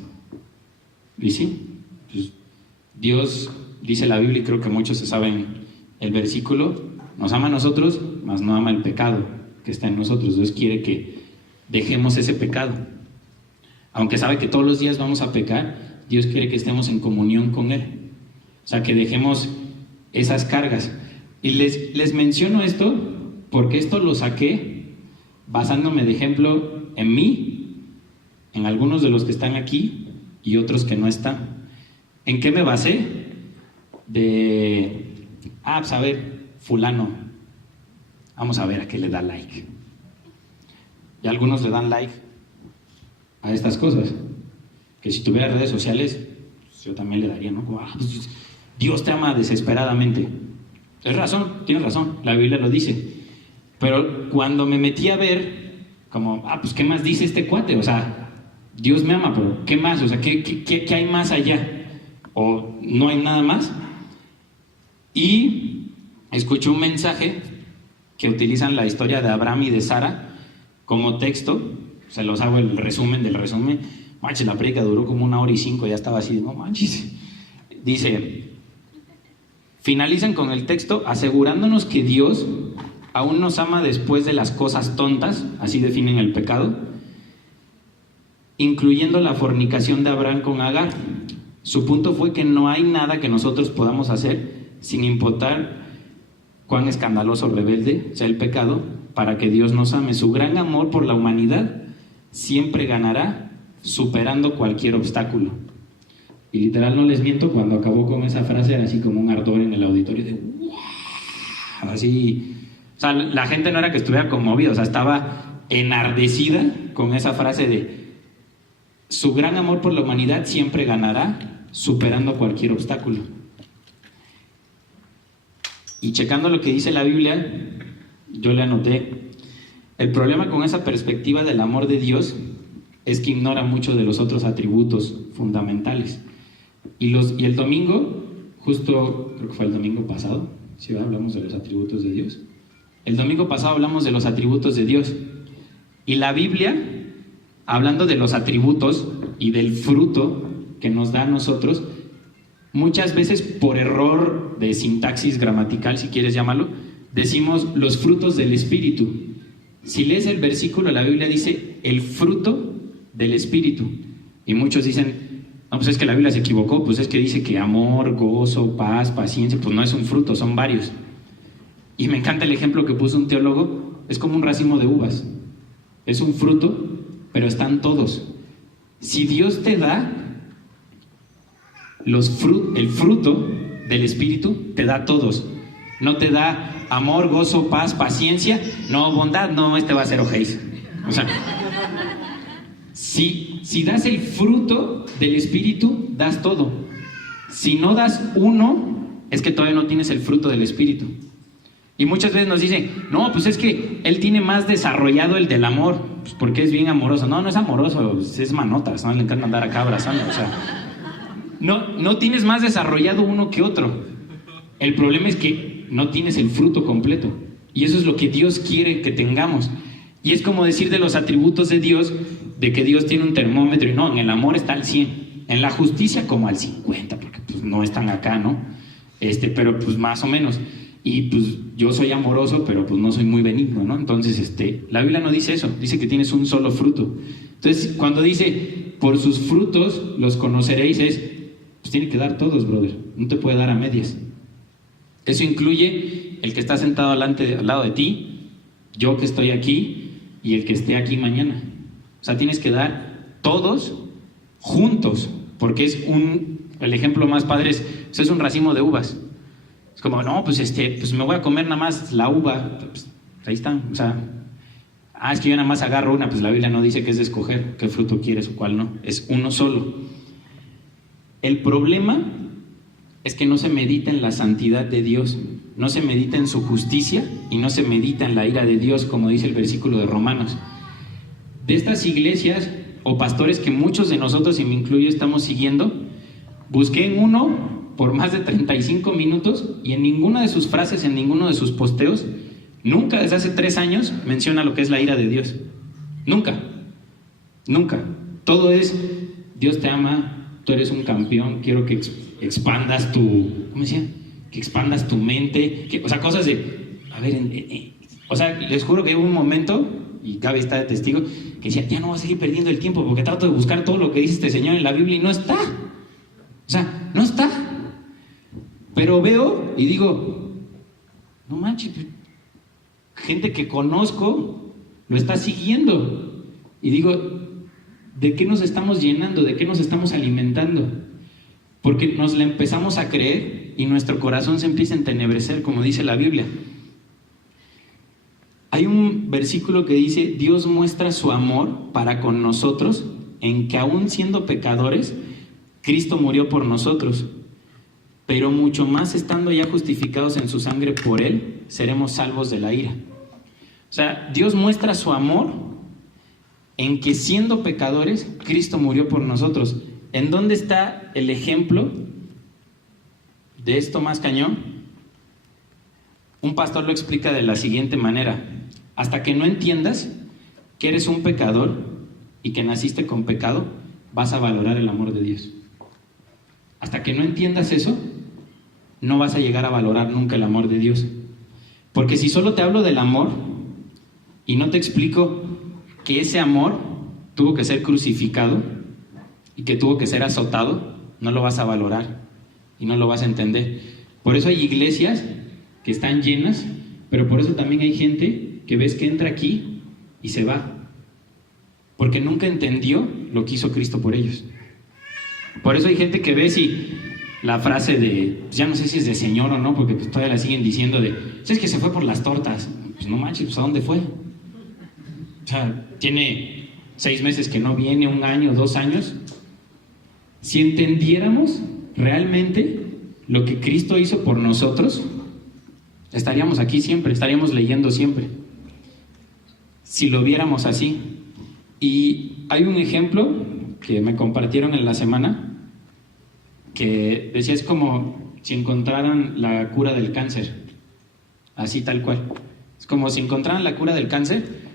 ¿Y sí? Pues, Dios, dice la Biblia, y creo que muchos se saben el versículo, nos ama a nosotros, mas no ama el pecado que está en nosotros. Dios quiere que dejemos ese pecado. Aunque sabe que todos los días vamos a pecar, Dios quiere que estemos en comunión con Él. O sea, que dejemos esas cargas. Y les menciono esto porque esto lo saqué basándome de ejemplo en mí, en algunos de los que están aquí y otros que no están. ¿En qué me basé? Pues a ver, fulano, vamos a ver a qué le da like. Y algunos le dan like a estas cosas, que si tuviera redes sociales, pues yo también le daría, ¿no? Como, pues Dios te ama desesperadamente. Es razón, tienes razón, la Biblia lo dice. Pero cuando me metí a ver, como, pues ¿qué más dice este cuate? O sea, Dios me ama, pero ¿qué más? O sea, ¿qué hay más allá? ¿O no hay nada más? Y escuché un mensaje que utilizan la historia de Abraham y de Sara como texto. Se los hago el resumen del resumen. Manches, la prédica duró como 1:05, ya estaba así, no manches. Dice, finalizan con el texto asegurándonos que Dios aún nos ama después de las cosas tontas, así definen el pecado, incluyendo la fornicación de Abraham con Agar. Su punto fue que no hay nada que nosotros podamos hacer, sin importar cuán escandaloso o rebelde sea el pecado, para que Dios nos ame. Su gran amor por la humanidad siempre ganará, superando cualquier obstáculo. Y literal, no les miento, cuando acabó con esa frase era así como un ardor en el auditorio de ¡wow! Así, o sea, la gente no era que estuviera conmovida, o sea, estaba enardecida con esa frase de su gran amor por la humanidad siempre ganará, superando cualquier obstáculo. Y checando lo que dice la Biblia, yo le anoté, el problema con esa perspectiva del amor de Dios es que ignora muchos de los otros atributos fundamentales. Y el domingo, justo creo que fue el domingo pasado, ¿sí, hablamos de los atributos de Dios? El domingo pasado hablamos de los atributos de Dios. Y la Biblia, hablando de los atributos y del fruto que nos da a nosotros, muchas veces por error de sintaxis gramatical, si quieres llamarlo, decimos los frutos del Espíritu. Si lees el versículo, la Biblia dice el fruto del Espíritu. Y muchos dicen, no, pues es que la Biblia se equivocó, pues es que dice que amor, gozo, paz, paciencia, pues no es un fruto, son varios. Y me encanta el ejemplo que puso un teólogo, es como un racimo de uvas. Es un fruto, pero están todos. Si Dios te da el fruto del Espíritu, te da todos. No te da amor, gozo, paz, paciencia, no bondad, no, va a ser ojéis. O sea, si das el fruto del Espíritu, das todo. Si no das uno, es que todavía no tienes el fruto del Espíritu. Y muchas veces nos dicen, no, pues es que él tiene más desarrollado el del amor, pues porque es bien amoroso. No, no es amoroso, es manotas, ¿no? Le encanta andar acá abrazando, o sea. No tienes más desarrollado uno que otro. El problema es que no tienes el fruto completo. Y eso es lo que Dios quiere que tengamos. Y es como decir de los atributos de Dios, de que Dios tiene un termómetro, y no, en el amor está al 100, en la justicia como al 50, porque pues no están acá, ¿no? Pero pues más o menos. Y pues yo soy amoroso, pero pues no soy muy benigno, ¿no? Entonces, la Biblia no dice eso, dice que tienes un solo fruto. Entonces, cuando dice, por sus frutos los conoceréis, pues tiene que dar todos, brother, no te puede dar a medias. Eso incluye el que está sentado al lado de ti, yo que estoy aquí, y el que esté aquí mañana. O sea, tienes que dar todos juntos, porque el ejemplo más padre es un racimo de uvas. Es como, no, pues pues me voy a comer nada más la uva, pues ahí están, o sea, es que yo nada más agarro una, pues la Biblia no dice que es de escoger qué fruto quieres o cuál no, es uno solo. El problema es que no se medita en la santidad de Dios, no se medita en su justicia y no se medita en la ira de Dios, como dice el versículo de Romanos. De estas iglesias o pastores que muchos de nosotros, y me incluyo, estamos siguiendo, busqué en uno por más de 35 minutos y en ninguna de sus frases, en ninguno de sus posteos, nunca desde hace 3 años menciona lo que es la ira de Dios. Nunca. Todo es, Dios te ama, tú eres un campeón, quiero que expandas ¿cómo decía? Que expandas tu mente, o sea, cosas de, a ver, o sea, les juro que hubo un momento, y Gaby está de testigo, que decía, ya no voy a seguir perdiendo el tiempo porque trato de buscar todo lo que dice este señor en la Biblia y no está. O sea, no está. Pero veo y digo, no manches, gente que conozco lo está siguiendo. Y digo, ¿de qué nos estamos llenando? ¿De qué nos estamos alimentando? Porque nos la empezamos a creer y nuestro corazón se empieza a entenebrecer, como dice la Biblia. Hay un versículo que dice, Dios muestra su amor para con nosotros en que aún siendo pecadores, Cristo murió por nosotros. Pero mucho más estando ya justificados en su sangre por Él, seremos salvos de la ira. O sea, Dios muestra su amor en que siendo pecadores, Cristo murió por nosotros. ¿En dónde está el ejemplo de esto más cañón? Un pastor lo explica de la siguiente manera. Hasta que no entiendas que eres un pecador y que naciste con pecado, vas a valorar el amor de Dios. Hasta que no entiendas eso, no vas a llegar a valorar nunca el amor de Dios. Porque si solo te hablo del amor y no te explico que ese amor tuvo que ser crucificado y que tuvo que ser azotado, no lo vas a valorar y no lo vas a entender. Por eso hay iglesias que están llenas, pero por eso también hay gente que ves que entra aquí y se va, porque nunca entendió lo que hizo Cristo por ellos. Por eso hay gente que ves y la frase de, pues ya no sé si es de señor o no, porque pues todavía la siguen diciendo de, si es que se fue por las tortas, pues no manches, pues ¿a dónde fue? O sea, tiene 6 meses que no viene, 1 año, 2 años. Si entendiéramos realmente lo que Cristo hizo por nosotros, estaríamos aquí siempre, estaríamos leyendo siempre. Si lo viéramos así. Y hay un ejemplo que me compartieron en la semana que decía, es como si encontraran la cura del cáncer, así tal cual. Es como si encontraran la cura del cáncer,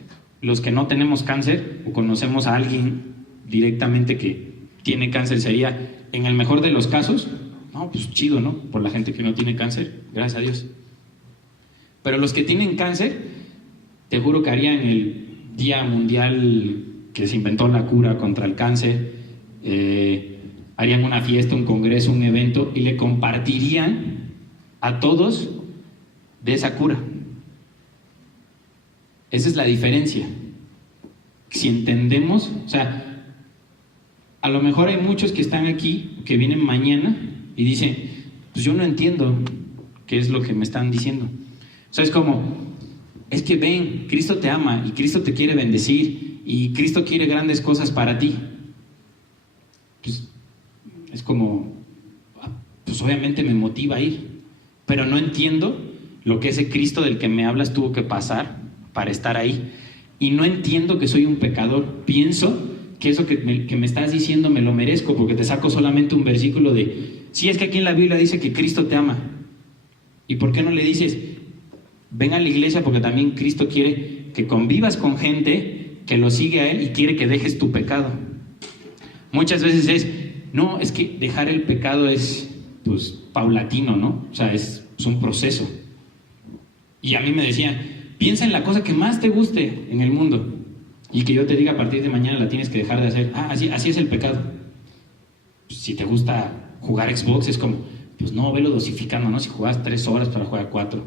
los que no tenemos cáncer o conocemos a alguien directamente que tiene cáncer, sería, en el mejor de los casos, no, pues chido, ¿no? Por la gente que no tiene cáncer, gracias a Dios. Pero los que tienen cáncer, te juro que harían el Día Mundial que se inventó la cura contra el cáncer, harían una fiesta, un congreso, un evento y le compartirían a todos de esa cura. Esa es la diferencia. Si entendemos, o sea, a lo mejor hay muchos que están aquí, que vienen mañana y dicen, pues yo no entiendo qué es lo que me están diciendo. O sea, es como, es que ven, Cristo te ama y Cristo te quiere bendecir y Cristo quiere grandes cosas para ti. Pues es como, pues obviamente me motiva a ir, pero no entiendo lo que ese Cristo del que me hablas tuvo que pasar para estar ahí. Y no entiendo que soy un pecador. Pienso que eso que me estás diciendo me lo merezco porque te saco solamente un versículo de, sí, es que aquí en la Biblia dice que Cristo te ama. ¿Y por qué no le dices, ven a la iglesia porque también Cristo quiere que convivas con gente que lo sigue a Él y quiere que dejes tu pecado? Muchas veces es, no, es que dejar el pecado es, pues, paulatino, ¿no? O sea, es un proceso. Y a mí me decían, piensa en la cosa que más te guste en el mundo y que yo te diga a partir de mañana la tienes que dejar de hacer. Así es el pecado. Pues, si te gusta jugar Xbox, es como, pues no, velo dosificando, ¿no? Si juegas 3 horas para jugar 4,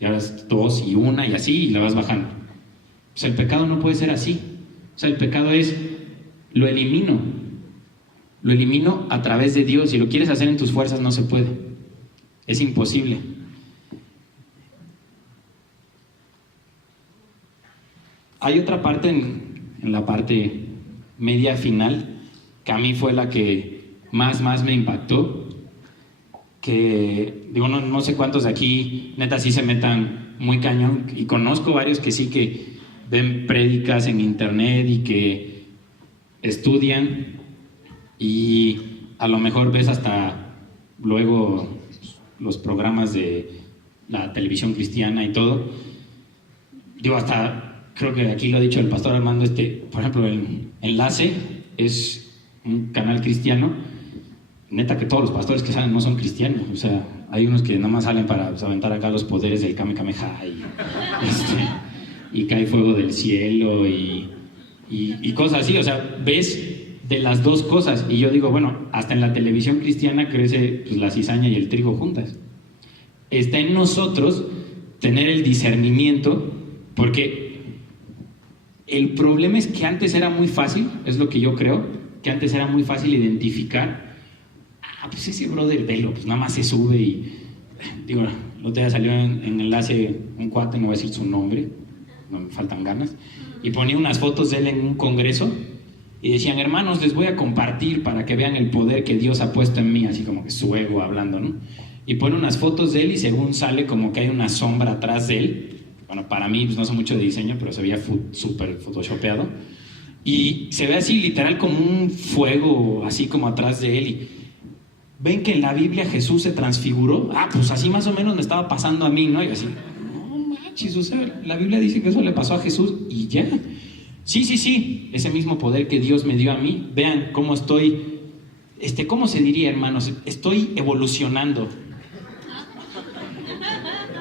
y ahora 2 y 1 y así, y la vas bajando. O sea, el pecado no puede ser así. O sea, el pecado es, lo elimino a través de Dios. Si lo quieres hacer en tus fuerzas, no se puede. Es imposible. Hay otra parte en la parte media final que a mí fue la que más me impactó, que digo, no sé cuántos de aquí neta sí se metan muy cañón, y conozco varios que sí, que ven prédicas en internet y que estudian, y a lo mejor ves hasta luego los programas de la televisión cristiana y todo. Digo, hasta creo que aquí lo ha dicho el pastor Armando, por ejemplo, el Enlace es un canal cristiano. Neta que todos los pastores que salen no son cristianos. O sea, hay unos que nada más salen para, pues, aventar acá los poderes del Kamehameha y cae fuego del cielo y cosas así. O sea, ves de las dos cosas. Y yo digo, bueno, hasta en la televisión cristiana crece, pues, la cizaña y el trigo juntas. Está en nosotros tener el discernimiento, porque el problema es que antes era muy fácil, es lo que yo creo, que antes era muy fácil identificar, pues ese brother velo, pues nada más se sube y, digo, el otro día salió en Enlace un cuate, no voy a decir su nombre, no me faltan ganas, y ponía unas fotos de él en un congreso y decían, hermanos, les voy a compartir para que vean el poder que Dios ha puesto en mí, así como que su ego hablando, ¿no? Y pone unas fotos de él y según sale como que hay una sombra atrás de él. Bueno, para mí, pues no sé mucho de diseño, pero se veía súper photoshopeado. Y se ve así, literal, como un fuego, así como atrás de él. Y ven que en la Biblia Jesús se transfiguró. Pues así más o menos me estaba pasando a mí, ¿no? Y así, no manches, o sea, la Biblia dice que eso le pasó a Jesús y ya. Sí, ese mismo poder que Dios me dio a mí. Vean cómo estoy, ¿cómo se diría, hermanos? Estoy evolucionando.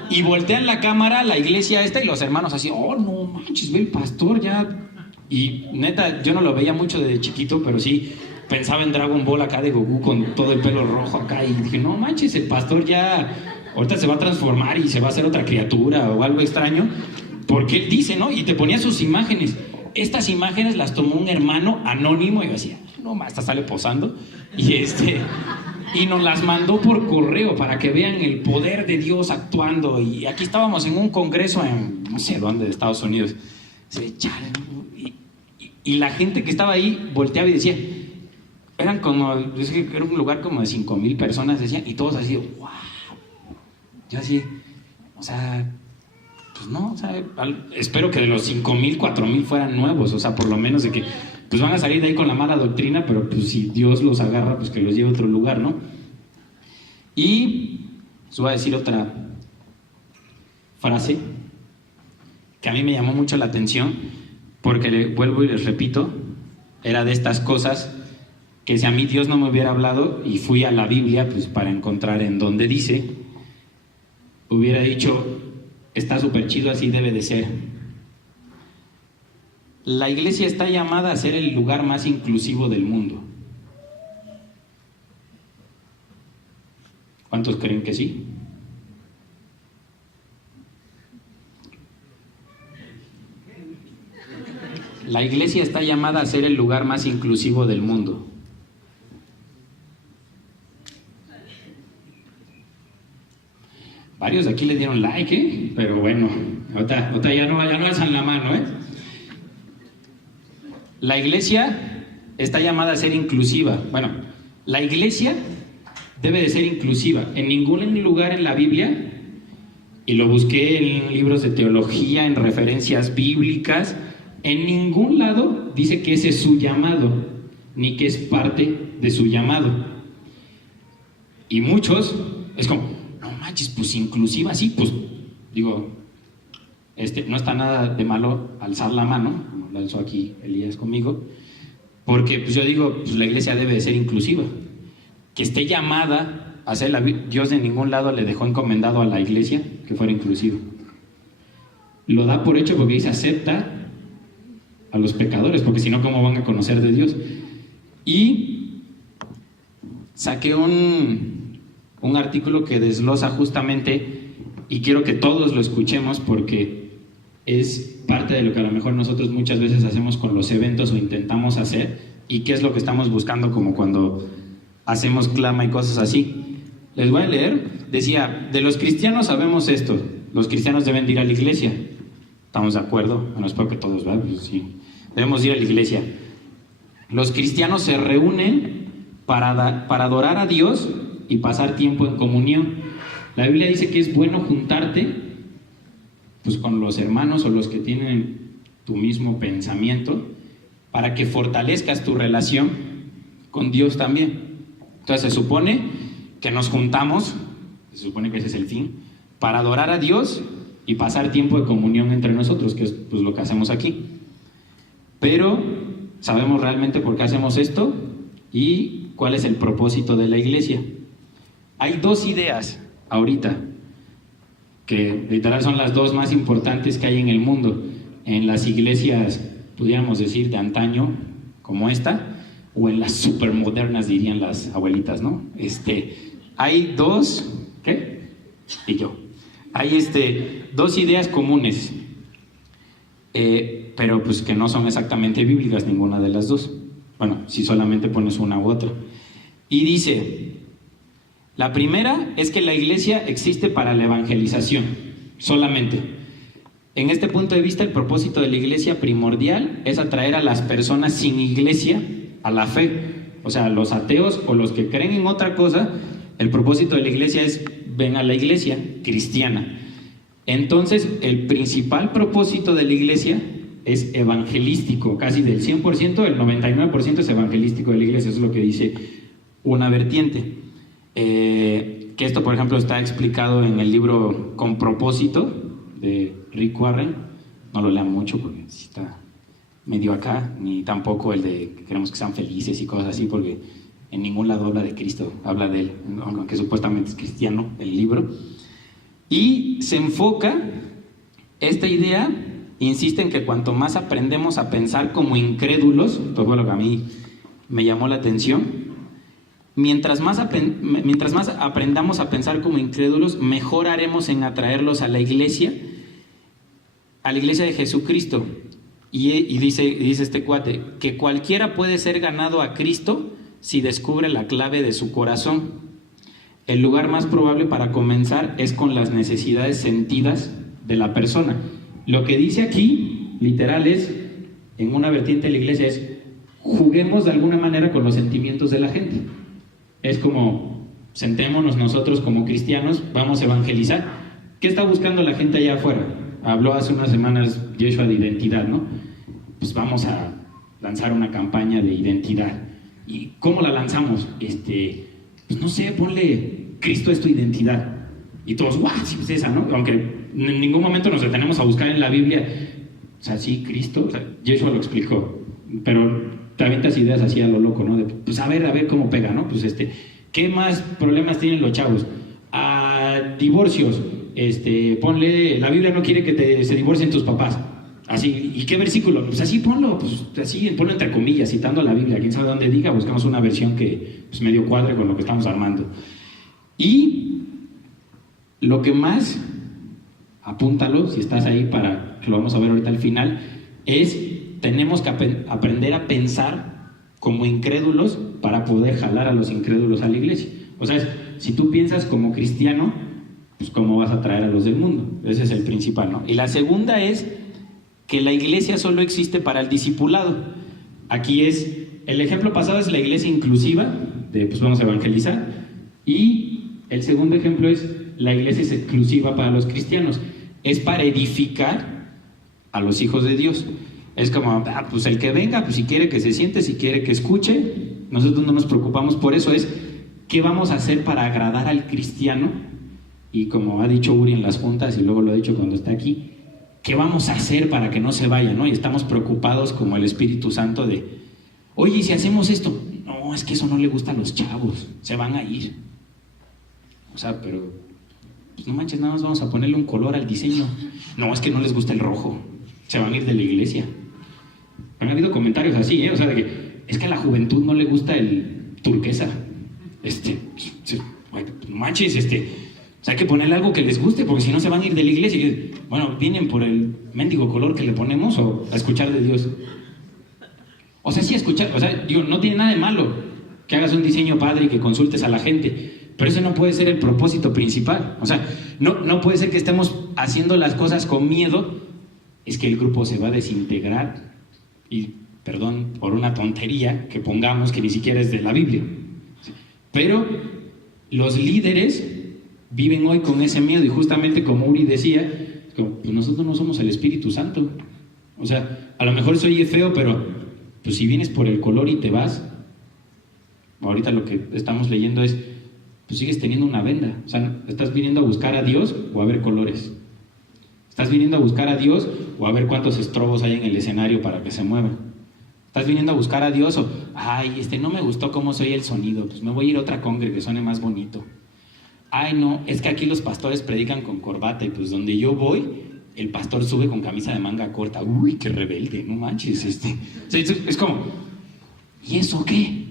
Y voltean la cámara, la iglesia y los hermanos así, oh, no manches, ve el pastor ya. Y neta, yo no lo veía mucho desde chiquito, pero sí pensaba en Dragon Ball acá de Goku con todo el pelo rojo acá. Y dije, no manches, el pastor ya ahorita se va a transformar y se va a hacer otra criatura o algo extraño. Porque él dice, ¿no? Y te ponía sus imágenes. Estas imágenes las tomó un hermano anónimo y yo decía, no, esta sale posando. Y nos las mandó por correo para que vean el poder de Dios actuando. Y aquí estábamos en un congreso en no sé dónde, de Estados Unidos. Y la gente que estaba ahí volteaba y decía, era un lugar como de 5,000 personas, decían, y todos así, wow. Yo así, o sea, pues no, o sea, espero que de los 5,000, 4,000 fueran nuevos, o sea, por lo menos de que pues van a salir de ahí con la mala doctrina, pero pues si Dios los agarra, pues que los lleve a otro lugar, ¿no? Y os voy a decir otra frase que a mí me llamó mucho la atención, porque vuelvo y les repito, era de estas cosas que si a mí Dios no me hubiera hablado y fui a la Biblia pues para encontrar en donde dice, hubiera dicho, está súper chido, así debe de ser. La iglesia está llamada a ser el lugar más inclusivo del mundo. ¿Cuántos creen que sí? La iglesia está llamada a ser el lugar más inclusivo del mundo. Varios de aquí le dieron like, pero bueno, ahorita ya no alzan la mano, La iglesia está llamada a ser inclusiva. Bueno, la iglesia debe de ser inclusiva. En ningún lugar en la Biblia, y lo busqué en libros de teología, en referencias bíblicas, en ningún lado dice que ese es su llamado, ni que es parte de su llamado. Y muchos, es como, no manches, pues inclusiva, sí, pues, digo, no está nada de malo alzar la mano, como lo alzó aquí Elías conmigo, porque pues yo digo, pues la iglesia debe de ser inclusiva. Que esté llamada a ser Dios de ningún lado le dejó encomendado a la iglesia que fuera inclusiva. Lo da por hecho porque dice acepta a los pecadores, porque si no, ¿cómo van a conocer de Dios? Y saqué un artículo que desglosa justamente, y quiero que todos lo escuchemos porque es parte de lo que a lo mejor nosotros muchas veces hacemos con los eventos o intentamos hacer, y qué es lo que estamos buscando como cuando hacemos clama y cosas así. Les voy a leer. Decía, de los cristianos sabemos esto: los cristianos deben ir a la iglesia. ¿Estamos de acuerdo? Bueno, espero que todos, ¿verdad? Pues sí. Debemos ir a la iglesia. Los cristianos se reúnen para adorar a Dios y pasar tiempo en comunión. La Biblia dice que es bueno juntarte pues con los hermanos o los que tienen tu mismo pensamiento para que fortalezcas tu relación con Dios también. Entonces se supone que nos juntamos, se supone que ese es el fin, para adorar a Dios y pasar tiempo de comunión entre nosotros, que es pues lo que hacemos aquí. Pero ¿sabemos realmente por qué hacemos esto? ¿Y cuál es el propósito de la iglesia? Hay dos ideas ahorita que literal son las dos más importantes que hay en el mundo, en las iglesias, pudiéramos decir, de antaño, como esta, o en las supermodernas, dirían las abuelitas, ¿no? Hay dos, ¿qué? Y yo. Hay dos ideas comunes, pero pues que no son exactamente bíblicas ninguna de las dos. Bueno, si solamente pones una u otra. Y dice, la primera es que la iglesia existe para la evangelización, solamente. En este punto de vista, el propósito de la iglesia primordial es atraer a las personas sin iglesia a la fe. O sea, los ateos o los que creen en otra cosa, el propósito de la iglesia es ven a la iglesia cristiana. Entonces, el principal propósito de la iglesia es evangelístico, casi del 100%, el 99% es evangelístico de la iglesia, eso es lo que dice una vertiente. Que esto, por ejemplo, está explicado en el libro Con Propósito de Rick Warren. No lo lean mucho porque está medio acá, ni tampoco el de que queremos que sean felices y cosas así, porque en ningún lado habla de Cristo, habla de él, aunque supuestamente es cristiano el libro. Y se enfoca esta idea, insiste en que cuanto más aprendemos a pensar como incrédulos, esto fue lo que a mí me llamó la atención, mientras más aprendamos a pensar como incrédulos, mejor haremos en atraerlos a la iglesia de Jesucristo. Y dice este cuate, que cualquiera puede ser ganado a Cristo si descubre la clave de su corazón. El lugar más probable para comenzar es con las necesidades sentidas de la persona. Lo que dice aquí, literal, es, en una vertiente de la iglesia, es juguemos de alguna manera con los sentimientos de la gente. Es como, sentémonos nosotros como cristianos, vamos a evangelizar. ¿Qué está buscando la gente allá afuera? Habló hace unas semanas Yeshua de identidad, ¿no? Pues vamos a lanzar una campaña de identidad. ¿Y cómo la lanzamos? Pues no sé, ponle Cristo es tu identidad. Y todos, ¡guau! Sí, pues esa, ¿no? Aunque en ningún momento nos detenemos a buscar en la Biblia, o sea, sí, Cristo, o sea, Yeshua lo explicó, pero te avientas ideas así a lo loco, ¿no? Pues a ver cómo pega, ¿no? Pues ¿qué más problemas tienen los chavos? Divorcios, ponle, la Biblia no quiere que se divorcien tus papás. Así, ¿y qué versículo? Pues así ponlo, pues así, ponlo entre comillas, citando la Biblia, quién sabe dónde diga, buscamos una versión que pues medio cuadre con lo que estamos armando. Y lo que más, apúntalo si estás ahí para que lo vamos a ver ahorita al final, es tenemos que aprender a pensar como incrédulos para poder jalar a los incrédulos a la iglesia. O sea, si tú piensas como cristiano, pues cómo vas a atraer a los del mundo. Ese es el principal, ¿no? Y la segunda es que la iglesia solo existe para el discipulado. Aquí es, el ejemplo pasado es la iglesia inclusiva, de pues vamos a evangelizar, y el segundo ejemplo es la iglesia es exclusiva para los cristianos, es para edificar a los hijos de Dios. Es como, pues el que venga, pues si quiere que se siente, si quiere que escuche, nosotros no nos preocupamos por eso, es qué vamos a hacer para agradar al cristiano. Y como ha dicho Uri en las juntas, y luego lo ha dicho cuando está aquí, ¿qué vamos a hacer para que no se vaya, ¿no? Y estamos preocupados como el Espíritu Santo de, oye, ¿y si hacemos esto? No, es que eso no le gusta a los chavos, se van a ir. O sea, pero, pues no manches, nada más vamos a ponerle un color al diseño. No, es que no les gusta el rojo, se van a ir de la iglesia. Han habido comentarios así, O sea, de que, es que a la juventud no le gusta el turquesa. No manches, o sea, hay que ponerle algo que les guste, porque si no se van a ir de la iglesia. Y, bueno, ¿vienen por el mendigo color que le ponemos o a escuchar de Dios? O sea, sí a escuchar, o sea, digo, no tiene nada de malo que hagas un diseño padre y que consultes a la gente, pero eso no puede ser el propósito principal. O sea, no puede ser que estemos haciendo las cosas con miedo, es que el grupo se va a desintegrar, y perdón por una tontería que pongamos que ni siquiera es de la Biblia. Pero los líderes viven hoy con ese miedo, y justamente como Uri decía, pues nosotros no somos el Espíritu Santo. O sea, a lo mejor soy feo, pero pues si vienes por el color y te vas, ahorita lo que estamos leyendo es, pues sigues teniendo una venda. O sea, ¿estás viniendo a buscar a Dios o a ver colores? ¿Estás viniendo a buscar a Dios o a ver cuántos estrobos hay en el escenario para que se muevan? ¿Estás viniendo a buscar a Dios o, ay, no me gustó cómo soy el sonido, pues me voy a ir a otra congre que suene más bonito? Ay, no, es que aquí los pastores predican con corbata, y pues donde yo voy, el pastor sube con camisa de manga corta. Uy, qué rebelde, no manches. Es como, ¿y eso qué?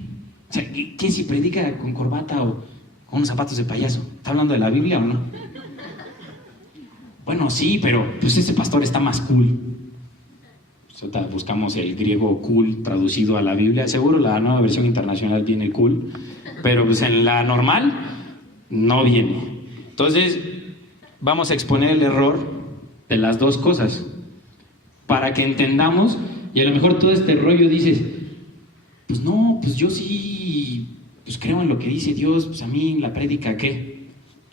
O sea, ¿qué si predica con corbata o con unos zapatos de payaso? ¿Está hablando de la Biblia o no? Bueno, sí, pero pues ese pastor está más cool. Pues, buscamos el griego cool traducido a la Biblia. Seguro la nueva versión internacional tiene cool, pero pues en la normal no viene. Entonces, vamos a exponer el error de las dos cosas para que entendamos, y a lo mejor todo este rollo dices, pues no, pues yo sí, pues creo en lo que dice Dios, pues a mí la prédica, ¿qué?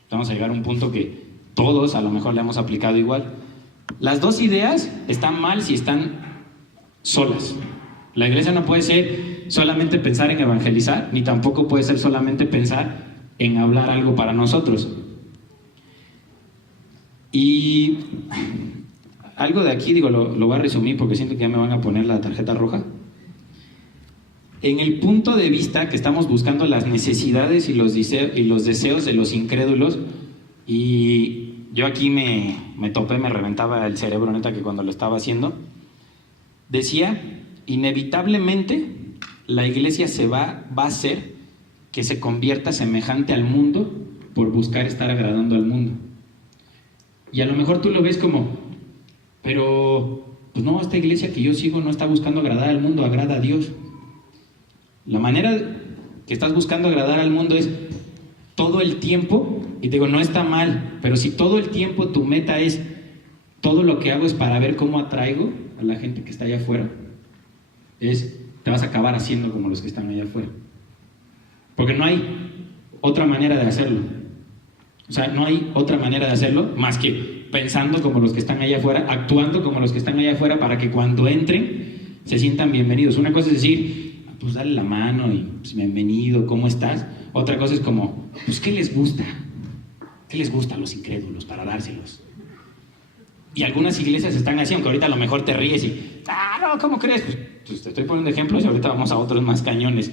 Vamos a llegar a un punto que todos a lo mejor le hemos aplicado igual. Las dos ideas están mal si están solas. La iglesia no puede ser solamente pensar en evangelizar, ni tampoco puede ser solamente pensar en hablar algo para nosotros. Y algo de aquí, lo voy a resumir porque siento que ya me van a poner la tarjeta roja. En el punto de vista que estamos buscando las necesidades y los deseos de los incrédulos, y yo aquí me topé, me reventaba el cerebro, neta, que cuando lo estaba haciendo, decía, inevitablemente la iglesia va a hacer que se convierta semejante al mundo por buscar estar agradando al mundo. Y a lo mejor tú lo ves como, pero pues no, esta iglesia que yo sigo no está buscando agradar al mundo, agrada a Dios. La manera que estás buscando agradar al mundo es todo el tiempo, y te digo, no está mal, pero si todo el tiempo tu meta es, todo lo que hago es para ver cómo atraigo a la gente que está allá afuera, te vas a acabar haciendo como los que están allá afuera. Porque no hay otra manera de hacerlo. O sea, no hay otra manera de hacerlo más que pensando como los que están allá afuera, actuando como los que están allá afuera, para que cuando entren se sientan bienvenidos. Una cosa es decir, pues dale la mano y pues, bienvenido, ¿cómo estás? Otra cosa es como, pues ¿qué les gusta? ¿Qué les gusta a los incrédulos para dárselos? Y algunas iglesias están así, aunque ahorita a lo mejor te ríes y, no, ¿cómo crees? Pues te estoy poniendo ejemplos y ahorita vamos a otros más cañones.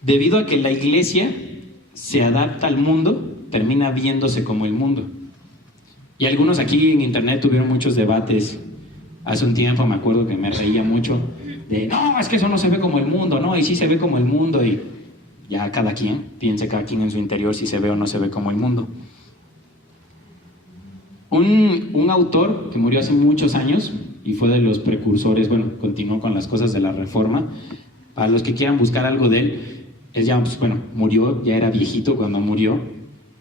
Debido a que la iglesia se adapta al mundo, termina viéndose como el mundo. Y algunos aquí en internet tuvieron muchos debates. Hace un tiempo me acuerdo que me reía mucho de, no, es que eso no se ve como el mundo, no, y sí se ve como el mundo. Y ya cada quien, piense cada quien en su interior si se ve o no se ve como el mundo. Un autor que murió hace muchos años y fue de los precursores, bueno, continuó con las cosas de la Reforma. Para los que quieran buscar algo de él, él ya, pues, bueno, murió, ya era viejito cuando murió,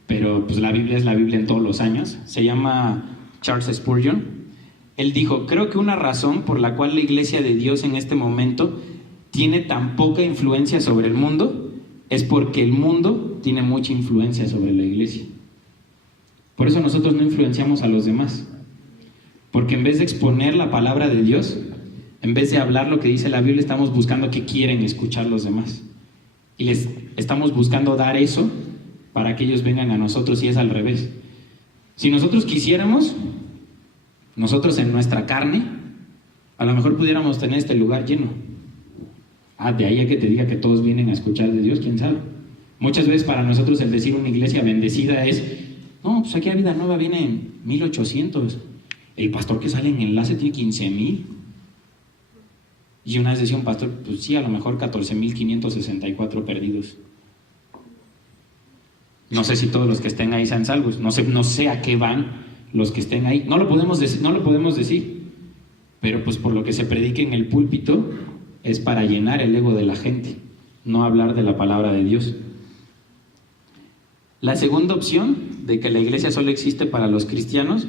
pero pues la Biblia es la Biblia en todos los años. Se llama Charles Spurgeon. Él dijo: creo que una razón por la cual la Iglesia de Dios en este momento tiene tan poca influencia sobre el mundo es porque el mundo tiene mucha influencia sobre la Iglesia. Por eso nosotros no influenciamos a los demás, porque en vez de exponer la palabra de Dios, en vez de hablar lo que dice la Biblia, estamos buscando qué quieren escuchar los demás. Y les estamos buscando dar eso para que ellos vengan a nosotros, y es al revés. Si nosotros quisiéramos, nosotros en nuestra carne, a lo mejor pudiéramos tener este lugar lleno. De ahí a que te diga que todos vienen a escuchar de Dios, quién sabe. Muchas veces para nosotros el decir una iglesia bendecida es: no, pues aquí a Vida Nueva viene en 1800. El pastor que sale en enlace tiene 15,000. Y una vez decía un pastor: pues sí, a lo mejor 14,564 perdidos. No sé si todos los que estén ahí sean salvos. No sé a qué van los que estén ahí. No lo podemos decir. Pero pues por lo que se predique en el púlpito es para llenar el ego de la gente, no hablar de la palabra de Dios. La segunda opción de que la iglesia solo existe para los cristianos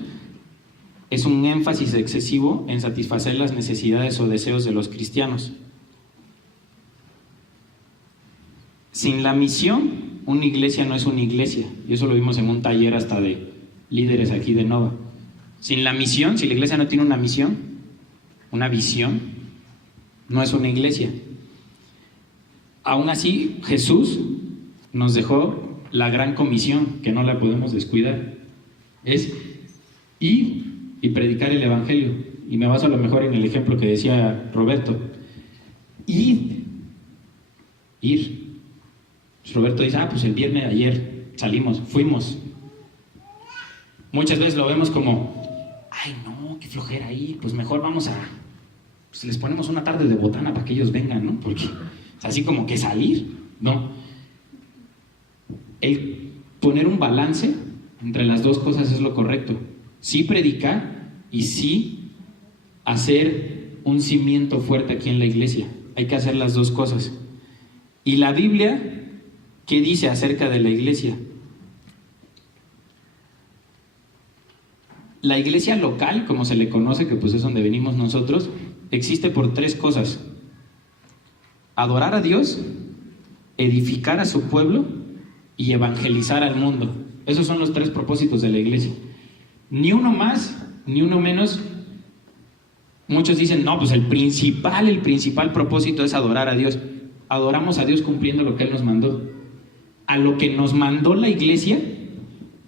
es un énfasis excesivo en satisfacer las necesidades o deseos de los cristianos. Sin la misión, una iglesia no es una iglesia, y eso lo vimos en un taller hasta de líderes aquí de Nova. Sin la misión, si la iglesia no tiene una misión, una visión, no es una iglesia. Aún así, Jesús nos dejó la gran comisión, que no la podemos descuidar, es ir y predicar el evangelio. Y me baso a lo mejor en el ejemplo que decía Roberto: ir. Pues Roberto dice: pues el viernes de ayer fuimos. Muchas veces lo vemos como: ay no, qué flojera ahí, pues mejor vamos pues les ponemos una tarde de botana para que ellos vengan, ¿no? Porque es así como que salir, no. El poner un balance entre las dos cosas es lo correcto. Sí predicar y sí hacer un cimiento fuerte aquí en la iglesia. Hay que hacer las dos cosas. ¿Y la Biblia qué dice acerca de la iglesia? La iglesia local, como se le conoce, que pues es donde venimos nosotros, existe por tres cosas: adorar a Dios, edificar a su pueblo y evangelizar al mundo. Esos son los tres propósitos de la iglesia. Ni uno más, ni uno menos. Muchos dicen: no, pues el principal propósito es adorar a Dios. Adoramos a Dios cumpliendo lo que Él nos mandó. A lo que nos mandó la iglesia,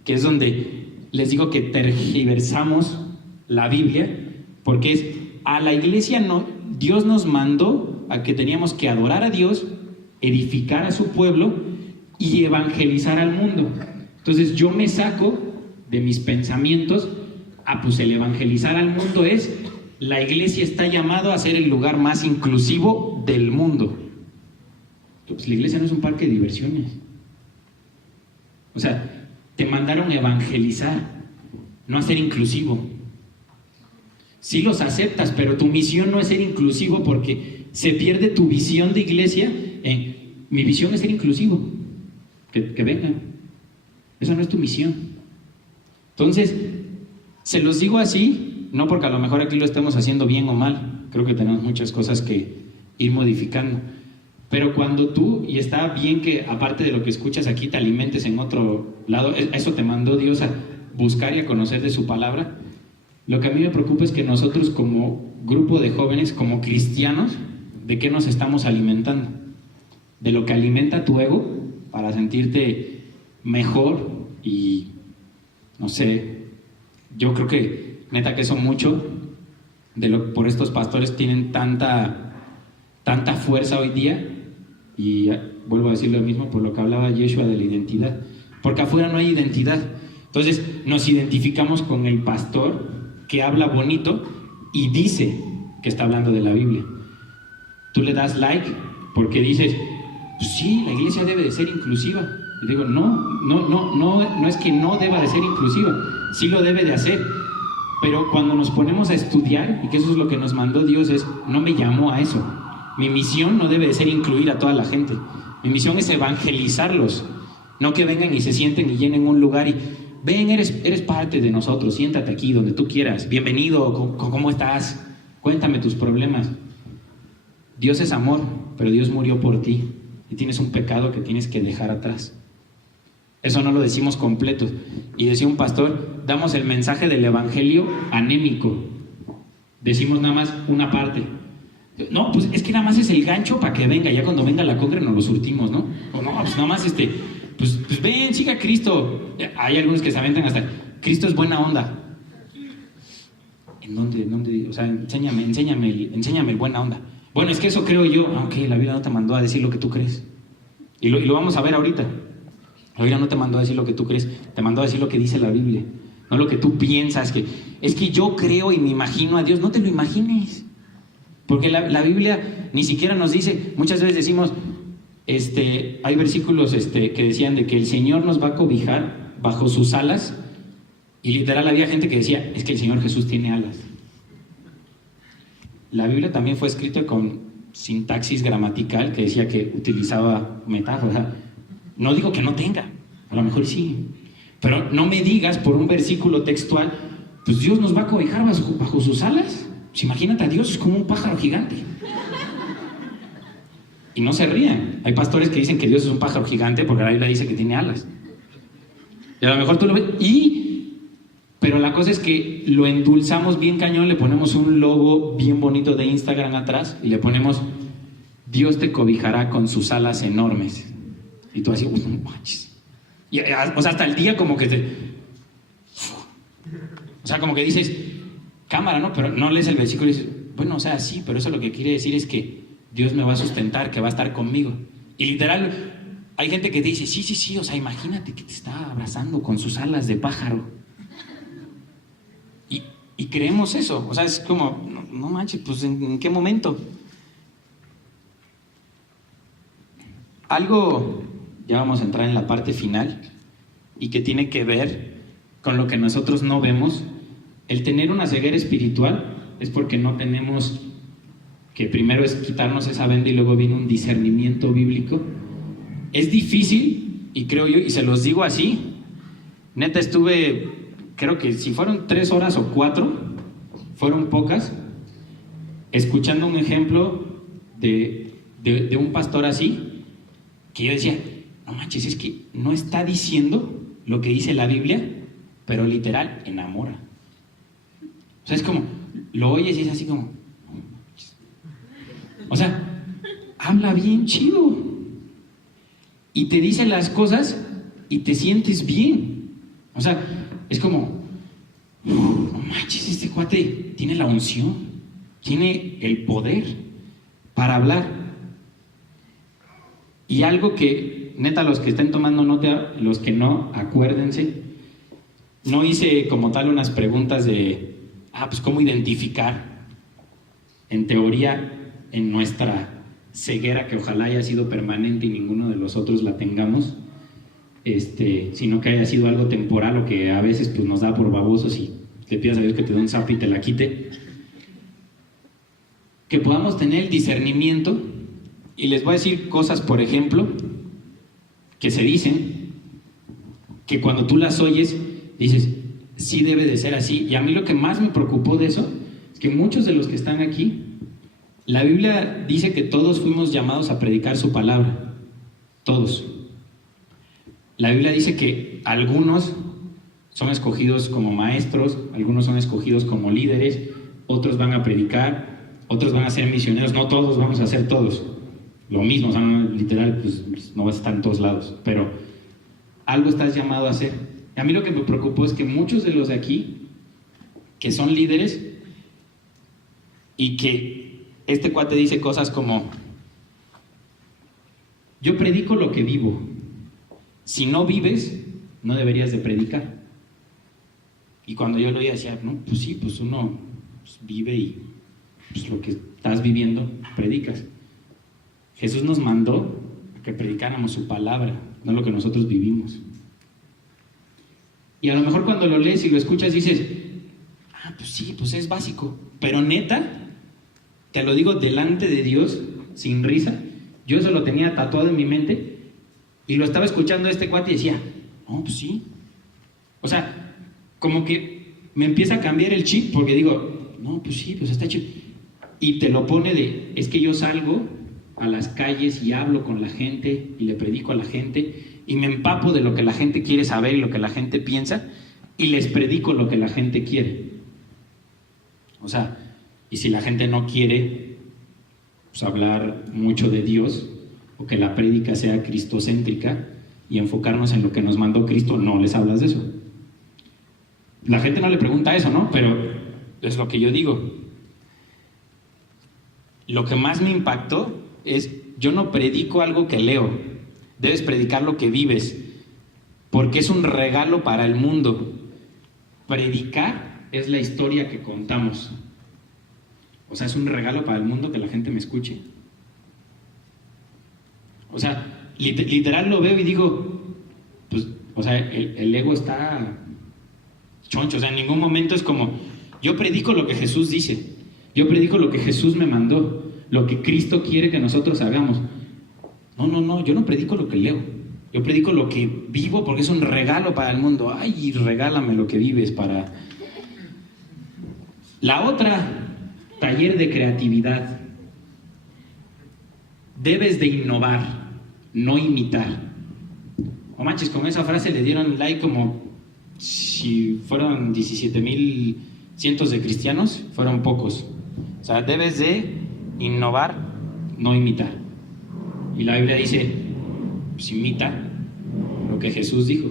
que es donde les digo que tergiversamos la Biblia, porque es a la iglesia no, Dios nos mandó a que teníamos que adorar a Dios, edificar a su pueblo y evangelizar al mundo. Entonces yo me saco de mis pensamientos: pues el evangelizar al mundo es, la iglesia está llamado a ser el lugar más inclusivo del mundo. Pues la iglesia no es un parque de diversiones. O sea, te mandaron a evangelizar, no a ser inclusivo. Sí los aceptas, pero tu misión no es ser inclusivo, porque se pierde tu visión de iglesia en: mi visión es ser inclusivo, que vengan. Esa no es tu misión. Entonces, se los digo así, no porque a lo mejor aquí lo estemos haciendo bien o mal, creo que tenemos muchas cosas que ir modificando. Pero cuando tú, y está bien que aparte de lo que escuchas aquí te alimentes en otro lado, eso te mandó Dios a buscar y a conocer de su palabra. Lo que a mí me preocupa es que nosotros como grupo de jóvenes, como cristianos, ¿de qué nos estamos alimentando? ¿De lo que alimenta tu ego para sentirte mejor? Y no sé, yo creo que neta que eso mucho por estos pastores tienen tanta fuerza hoy día. Y vuelvo a decir lo mismo por lo que hablaba Yeshua de la identidad, porque afuera no hay identidad. Entonces nos identificamos con el pastor que habla bonito y dice que está hablando de la Biblia. Tú le das like porque dices: Pues sí, la iglesia debe de ser inclusiva. Y digo, no es que no deba de ser inclusiva, sí lo debe de hacer. Pero cuando nos ponemos a estudiar, y que eso es lo que nos mandó Dios, no me llamó a eso. Mi misión no debe de ser incluir a toda la gente. Mi misión es evangelizarlos. No que vengan y se sienten y llenen un lugar y ven, eres parte de nosotros, siéntate aquí donde tú quieras. Bienvenido, ¿cómo estás? Cuéntame tus problemas. Dios es amor, pero Dios murió por ti y tienes un pecado que tienes que dejar atrás. Eso no lo decimos completo. Y decía un pastor, damos el mensaje del evangelio anémico. Decimos nada más una parte. No, pues es que nada más es el gancho para que venga. Ya cuando venga la congre nos lo surtimos, ¿no? O no, pues nada más pues ven, siga a Cristo. Hay algunos que se aventan hasta, Cristo es buena onda. ¿En dónde? O sea, enséñame el buena onda. Bueno, es que eso creo yo. Ah, ok, la Biblia no te mandó a decir lo que tú crees. Y lo vamos a ver ahorita. La Biblia no te mandó a decir lo que tú crees, te mandó a decir lo que dice la Biblia, no lo que tú piensas, es que yo creo y me imagino a Dios. No te lo imagines, porque la Biblia ni siquiera nos dice. Muchas veces decimos, hay versículos que decían de que el Señor nos va a cobijar bajo sus alas, y literal había gente que decía, es que el Señor Jesús tiene alas. La Biblia también fue escrita con sintaxis gramatical que decía que utilizaba metáforas. No digo que no tenga, a lo mejor sí, pero no me digas por un versículo textual, pues Dios nos va a cobijar bajo sus alas. Pues imagínate a Dios como un pájaro gigante. Y no se rían. Hay pastores que dicen que Dios es un pájaro gigante porque la Biblia dice que tiene alas. Y a lo mejor tú lo ves, pero la cosa es que lo endulzamos bien cañón, le ponemos un logo bien bonito de Instagram atrás y le ponemos, Dios te cobijará con sus alas enormes. Y tú así, uy, no manches. O sea, hasta el día como que o sea, como que dices, cámara, ¿no? Pero no lees el versículo y dices, bueno, o sea, sí, pero eso lo que quiere decir es que Dios me va a sustentar, que va a estar conmigo. Y literal, hay gente que te dice, sí, o sea, imagínate que te está abrazando con sus alas de pájaro. Y creemos eso. O sea, es como, no manches, pues ¿en qué momento? Algo, ya vamos a entrar en la parte final, y que tiene que ver con lo que nosotros no vemos. El tener una ceguera espiritual es porque no tenemos, que primero es quitarnos esa venda y luego viene un discernimiento bíblico. Es difícil, y creo yo, y se los digo así, neta estuve, creo que si fueron 3 horas o 4, fueron pocas, escuchando un ejemplo de un pastor así, que yo decía, no manches, es que no está diciendo lo que dice la Biblia, pero literal, enamora. O sea, es como, lo oyes y es así como, o sea, habla bien chido. Y te dice las cosas y te sientes bien. O sea, es como, no manches, este cuate tiene la unción, tiene el poder para hablar. Y algo que, neta, los que estén tomando nota, los que no, acuérdense, no hice como tal unas preguntas de, pues cómo identificar, en teoría, en nuestra ceguera, que ojalá haya sido permanente y ninguno de los otros la tengamos, sino que haya sido algo temporal o que a veces pues, nos da por babosos y le pidas a Dios que te dé un zap y te la quite. Que podamos tener el discernimiento. Y les voy a decir cosas, por ejemplo, que se dicen, que cuando tú las oyes, dices, sí debe de ser así. Y a mí lo que más me preocupó de eso, es que muchos de los que están aquí, la Biblia dice que todos fuimos llamados a predicar su palabra. Todos. La Biblia dice que algunos son escogidos como maestros, algunos son escogidos como líderes, otros van a predicar, otros van a ser misioneros. No todos vamos a ser todos lo mismo, o sea, no, literal, pues no vas a estar en todos lados, pero algo estás llamado a hacer. A mí lo que me preocupó es que muchos de los de aquí, que son líderes, y que este cuate dice cosas como, yo predico lo que vivo, si no vives, no deberías de predicar. Y cuando yo lo oía decía, no, pues sí, pues uno pues, vive y pues, lo que estás viviendo, predicas. Jesús nos mandó a que predicáramos su palabra, no lo que nosotros vivimos. Y a lo mejor cuando lo lees y lo escuchas dices, pues sí, pues es básico. Pero neta, te lo digo delante de Dios, sin risa, yo eso lo tenía tatuado en mi mente y lo estaba escuchando este cuate y decía, no, pues sí. O sea, como que me empieza a cambiar el chip porque digo, no, pues sí, pues está chido. Y te lo pone de, es que yo salgo a las calles y hablo con la gente y le predico a la gente y me empapo de lo que la gente quiere saber y lo que la gente piensa y les predico lo que la gente quiere. O sea, y si la gente no quiere pues, hablar mucho de Dios o que la prédica sea cristocéntrica y enfocarnos en lo que nos mandó Cristo, no les hablas de eso. La gente no le pregunta eso, ¿no? Pero es lo que yo digo. Lo que más me impactó es, yo no predico algo que leo, debes predicar lo que vives, porque es un regalo para el mundo. Predicar es la historia que contamos. O sea, es un regalo para el mundo que la gente me escuche. O sea, literal lo veo y digo, pues, o sea, el ego está choncho. O sea, en ningún momento es como, yo predico lo que Jesús dice, yo predico lo que Jesús me mandó, lo que Cristo quiere que nosotros hagamos. No, yo no predico lo que leo, yo predico lo que vivo porque es un regalo para el mundo. Ay, regálame lo que vives para... La otra, taller de creatividad. Debes de innovar, no imitar. O manches, con esa frase le dieron like como si fueron 17,000 cientos de cristianos, fueron pocos. O sea, debes de innovar, no imitar. Y la Biblia dice, pues imita lo que Jesús dijo.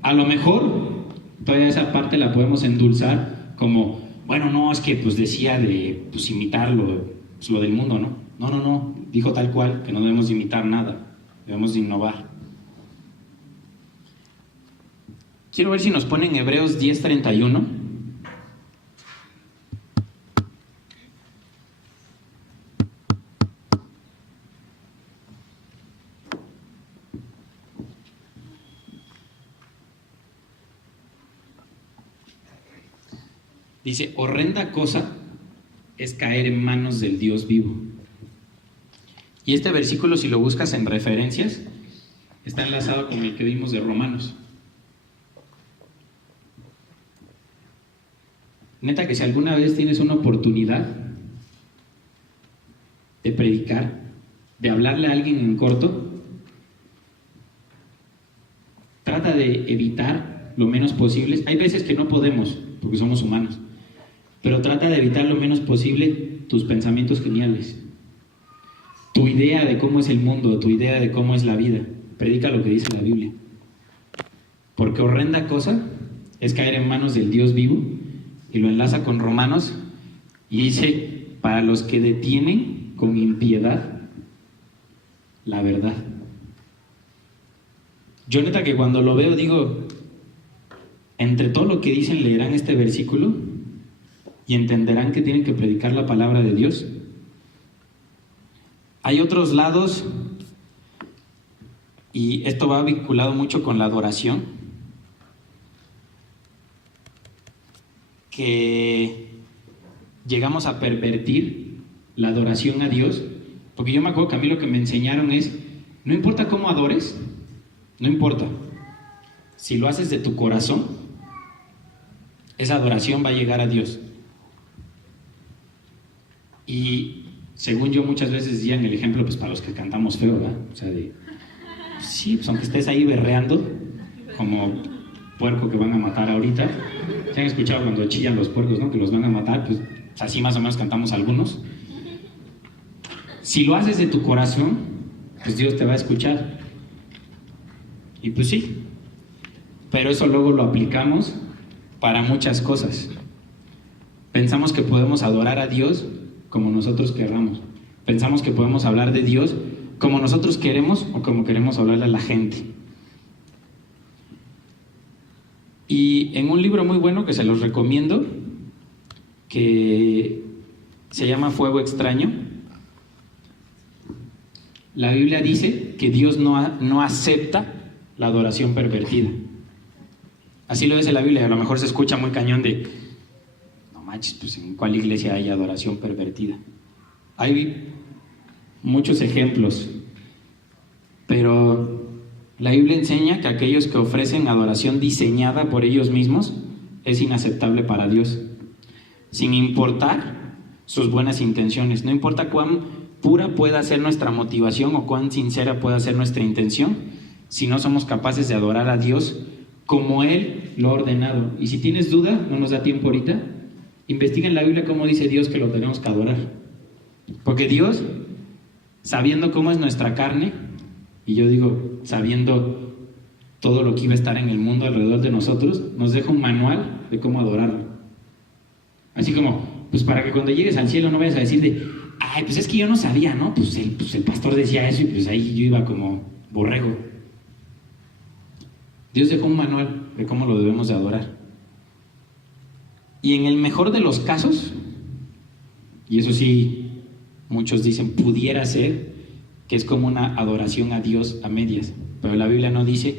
A lo mejor, todavía esa parte la podemos endulzar como, bueno, no, es que pues decía de pues, imitar lo del mundo, ¿no? No, dijo tal cual que no debemos de imitar nada, debemos de innovar. Quiero ver si nos ponen Hebreos 10:31. Dice, horrenda cosa es caer en manos del Dios vivo. Y este versículo, si lo buscas en referencias, está enlazado con el que vimos de Romanos. Neta que si alguna vez tienes una oportunidad de predicar, de hablarle a alguien en corto, trata de evitar lo menos posible. Hay veces que no podemos, porque somos humanos, pero trata de evitar lo menos posible tus pensamientos geniales, tu idea de cómo es el mundo, tu idea de cómo es la vida. Predica lo que dice la Biblia. Porque horrenda cosa es caer en manos del Dios vivo, y lo enlaza con Romanos, y dice, para los que detienen con impiedad la verdad. Yo neta que cuando lo veo digo, entre todo lo que dicen leerán este versículo y entenderán que tienen que predicar la palabra de Dios. Hay otros lados, y esto va vinculado mucho con la adoración, que llegamos a pervertir la adoración a Dios, porque yo me acuerdo que a mí lo que me enseñaron es, no importa cómo adores, no importa, si lo haces de tu corazón, esa adoración va a llegar a Dios. Y según yo muchas veces decían el ejemplo, pues para los que cantamos feo, ¿verdad? O sea, sí, pues aunque estés ahí berreando, como puerco que van a matar ahorita. ¿Se han escuchado cuando chillan los puercos, no? Que los van a matar, pues así más o menos cantamos algunos. Si lo haces de tu corazón, pues Dios te va a escuchar. Y pues sí, pero eso luego lo aplicamos para muchas cosas. Pensamos que podemos adorar a Dios como nosotros querramos. Pensamos que podemos hablar de Dios como nosotros queremos o como queremos hablarle a la gente. Y en un libro muy bueno que se los recomiendo, que se llama Fuego Extraño, la Biblia dice que Dios no acepta la adoración pervertida. Así lo dice la Biblia. A lo mejor se escucha muy cañón de, no manches, pues ¿en cuál iglesia hay adoración pervertida? Hay muchos ejemplos, pero la Biblia enseña que aquellos que ofrecen adoración diseñada por ellos mismos es inaceptable para Dios, sin importar sus buenas intenciones. No importa cuán pura pueda ser nuestra motivación o cuán sincera pueda ser nuestra intención, si no somos capaces de adorar a Dios como Él lo ha ordenado. Y si tienes duda, no nos da tiempo ahorita, investiga en la Biblia cómo dice Dios que lo tenemos que adorar. Porque Dios, sabiendo cómo es nuestra carne, y yo digo, sabiendo todo lo que iba a estar en el mundo alrededor de nosotros, nos deja un manual de cómo adorarlo. Así como, pues para que cuando llegues al cielo no vayas a decir de, ay, pues es que yo no sabía, ¿no? Pues el pastor decía eso y pues ahí yo iba como borrego. Dios dejó un manual de cómo lo debemos de adorar. Y en el mejor de los casos, y eso sí, muchos dicen, pudiera ser que es como una adoración a Dios a medias, pero la Biblia no dice,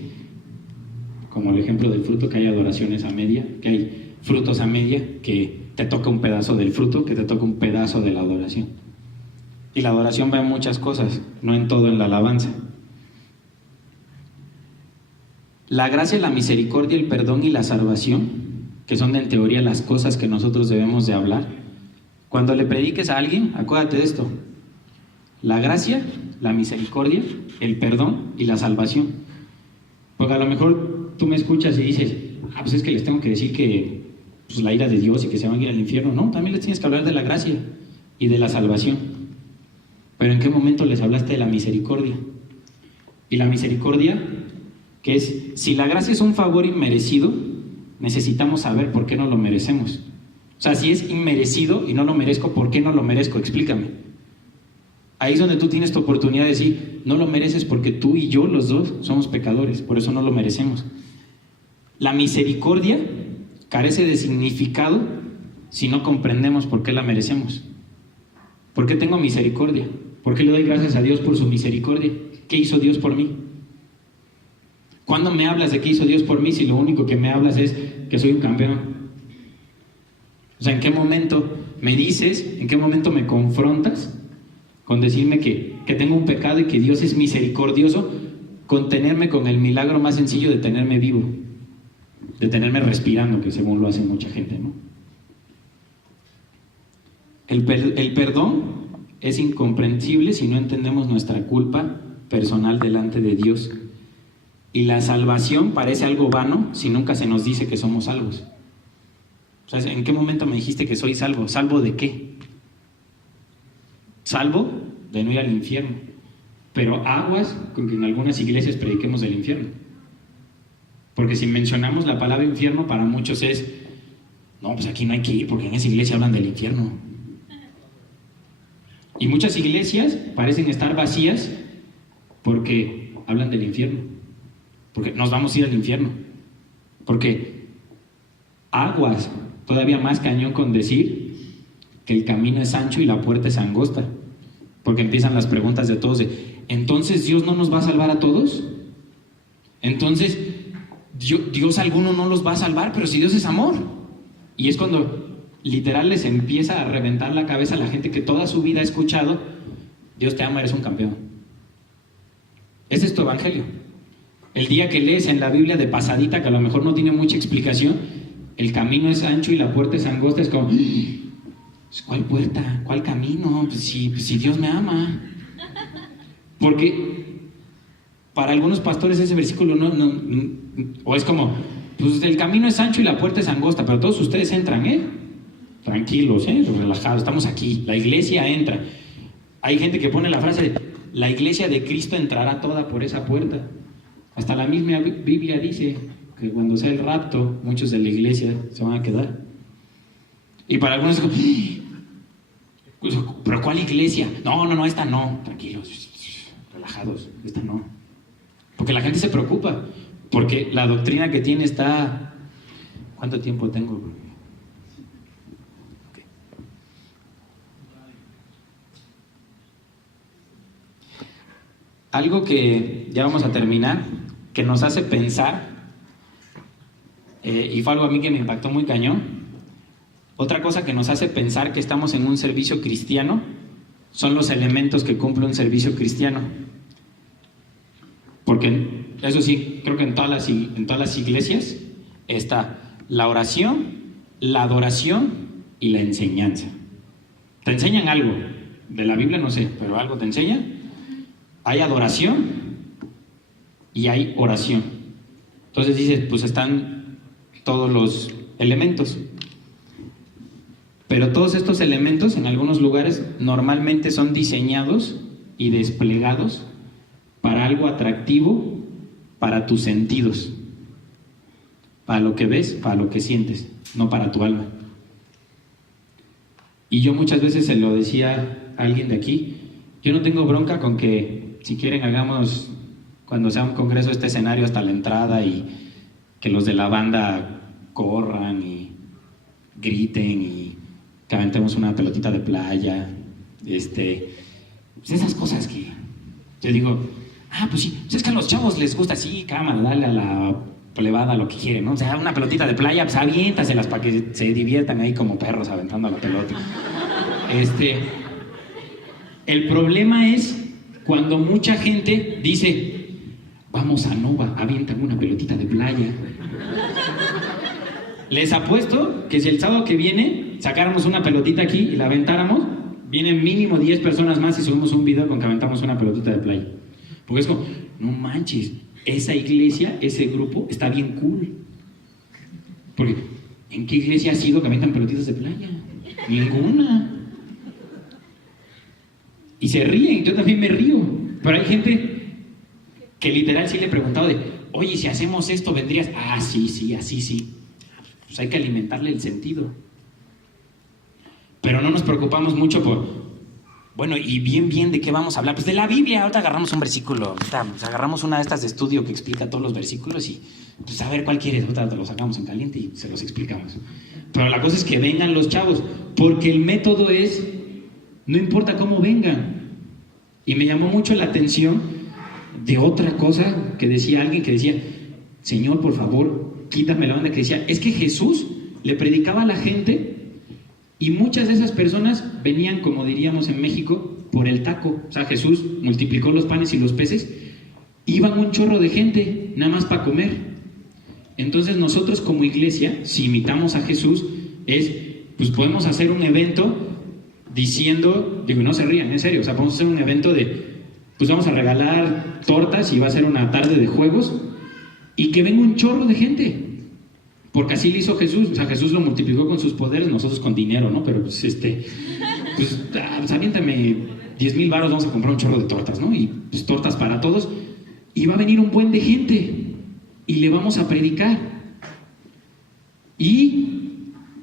como el ejemplo del fruto, que hay adoraciones a media, que hay frutos a media, que te toca un pedazo del fruto, que te toca un pedazo de la adoración. Y la adoración va en muchas cosas, no en todo en la alabanza. La gracia, la misericordia, el perdón y la salvación, que son en teoría las cosas que nosotros debemos de hablar. Cuando le prediques a alguien, acuérdate de esto: la gracia, la misericordia, el perdón y la salvación. Porque a lo mejor tú me escuchas y dices, pues es que les tengo que decir que pues, la ira de Dios y que se van a ir al infierno. No, también les tienes que hablar de la gracia y de la salvación. Pero ¿en qué momento les hablaste de la misericordia? Y la misericordia, que es, si la gracia es un favor inmerecido, necesitamos saber por qué no lo merecemos. O sea, si es inmerecido y no lo merezco, ¿por qué no lo merezco? Explícame. Ahí es donde tú tienes tu oportunidad de decir, no lo mereces porque tú y yo, los dos, somos pecadores, por eso no lo merecemos. La misericordia carece de significado si no comprendemos por qué la merecemos. ¿Por qué tengo misericordia? ¿Por qué le doy gracias a Dios por su misericordia? ¿Qué hizo Dios por mí? ¿Cuándo me hablas de qué hizo Dios por mí si lo único que me hablas es que soy un campeón? O sea, ¿en qué momento me dices, en qué momento me confrontas con decirme que tengo un pecado y que Dios es misericordioso con tenerme con el milagro más sencillo de tenerme vivo, de tenerme respirando, que según lo hace mucha gente, ¿no? El perdón es incomprensible si no entendemos nuestra culpa personal delante de Dios. Y la salvación parece algo vano si nunca se nos dice que somos salvos. O sea, ¿en qué momento me dijiste que soy salvo? ¿Salvo de qué? Salvo de no ir al infierno. Pero aguas con que en algunas iglesias prediquemos del infierno. Porque si mencionamos la palabra infierno, para muchos es, no, pues aquí no hay que ir porque en esa iglesia hablan del infierno. Y muchas iglesias parecen estar vacías porque hablan del infierno. Porque nos vamos a ir al infierno. Porque aguas, todavía más cañón con decir que el camino es ancho y la puerta es angosta. Porque empiezan las preguntas de todos de, ¿entonces Dios no nos va a salvar a todos? Entonces, Dios alguno no los va a salvar, pero si Dios es amor. Y es cuando literal les empieza a reventar la cabeza a la gente que toda su vida ha escuchado, Dios te ama, eres un campeón. Ese es tu evangelio. El día que lees en la Biblia de pasadita, que a lo mejor no tiene mucha explicación, el camino es ancho y la puerta es angosta, es como, ¿cuál puerta? ¿Cuál camino? Pues si Dios me ama. Porque para algunos pastores ese versículo no, o es como, pues el camino es ancho y la puerta es angosta, pero todos ustedes entran, tranquilos, relajados, estamos aquí, la iglesia entra. Hay gente que pone la frase de, la iglesia de Cristo entrará toda por esa puerta. Hasta la misma Biblia dice que cuando sea el rapto, muchos de la iglesia se van a quedar. Y para algunos es como, ¿pero cuál iglesia? No, esta no, tranquilos, relajados, esta no. Porque la gente se preocupa, porque la doctrina que tiene está... ¿Cuánto tiempo tengo? Okay. Algo que ya vamos a terminar, que nos hace pensar, y fue algo a mí que me impactó muy cañón. Otra cosa que nos hace pensar que estamos en un servicio cristiano son los elementos que cumple un servicio cristiano. Porque eso sí, creo que en todas las iglesias está la oración, la adoración y la enseñanza. Te enseñan algo, de la Biblia no sé, pero algo te enseñan. Hay adoración y hay oración. Entonces dices, pues están todos los elementos. Pero todos estos elementos en algunos lugares normalmente son diseñados y desplegados para algo atractivo para tus sentidos, para lo que ves, para lo que sientes, no para tu alma. Y yo muchas veces se lo decía a alguien de aquí, yo no tengo bronca con que si quieren hagamos, cuando sea un congreso, este escenario hasta la entrada y que los de la banda corran y griten y que aventemos una pelotita de playa, pues esas cosas que yo digo, pues sí, pues es que a los chavos les gusta así, cámara, dale a la plebada lo que quieren, ¿no? O sea, una pelotita de playa, pues aviéntaselas para que se diviertan ahí como perros aventando a la pelota. El problema es cuando mucha gente dice, vamos a Nova, aviéntame una pelotita de playa. Les apuesto que si el sábado que viene sacáramos una pelotita aquí y la aventáramos, vienen mínimo 10 personas más y subimos un video con que aventamos una pelotita de playa. Porque es como, no manches, esa iglesia, ese grupo está bien cool. Porque, ¿en qué iglesia has ido que aventan pelotitas de playa? Ninguna. Y se ríen, yo también me río. Pero hay gente que literal sí le he preguntado de, oye, si hacemos esto, ¿vendrías? Sí, así sí. Pues hay que alimentarle el sentido. Pero no nos preocupamos mucho por, bueno, y bien, ¿de qué vamos a hablar? Pues de la Biblia. Ahorita agarramos un versículo, pues agarramos una de estas de estudio que explica todos los versículos y, pues a ver cuál quieres, ahorita te lo sacamos en caliente y se los explicamos. Pero la cosa es que vengan los chavos, porque el método es, no importa cómo vengan. Y me llamó mucho la atención de otra cosa que decía alguien que decía, Señor, por favor, quítame la onda, que decía, es que Jesús le predicaba a la gente y muchas de esas personas venían, como diríamos en México, por el taco. O sea, Jesús multiplicó los panes y los peces, iban un chorro de gente, nada más para comer. Entonces nosotros como iglesia, si imitamos a Jesús, pues podemos hacer un evento diciendo, digo, no se rían, en serio, o sea, podemos hacer un evento de, pues vamos a regalar tortas y va a ser una tarde de juegos y que venga un chorro de gente. Porque así lo hizo Jesús, o sea, Jesús lo multiplicó con sus poderes, nosotros con dinero, ¿no? Pero pues pues aviéntame 10,000 varos, vamos a comprar un chorro de tortas, ¿no? Y pues tortas para todos, y va a venir un buen de gente, y le vamos a predicar. Y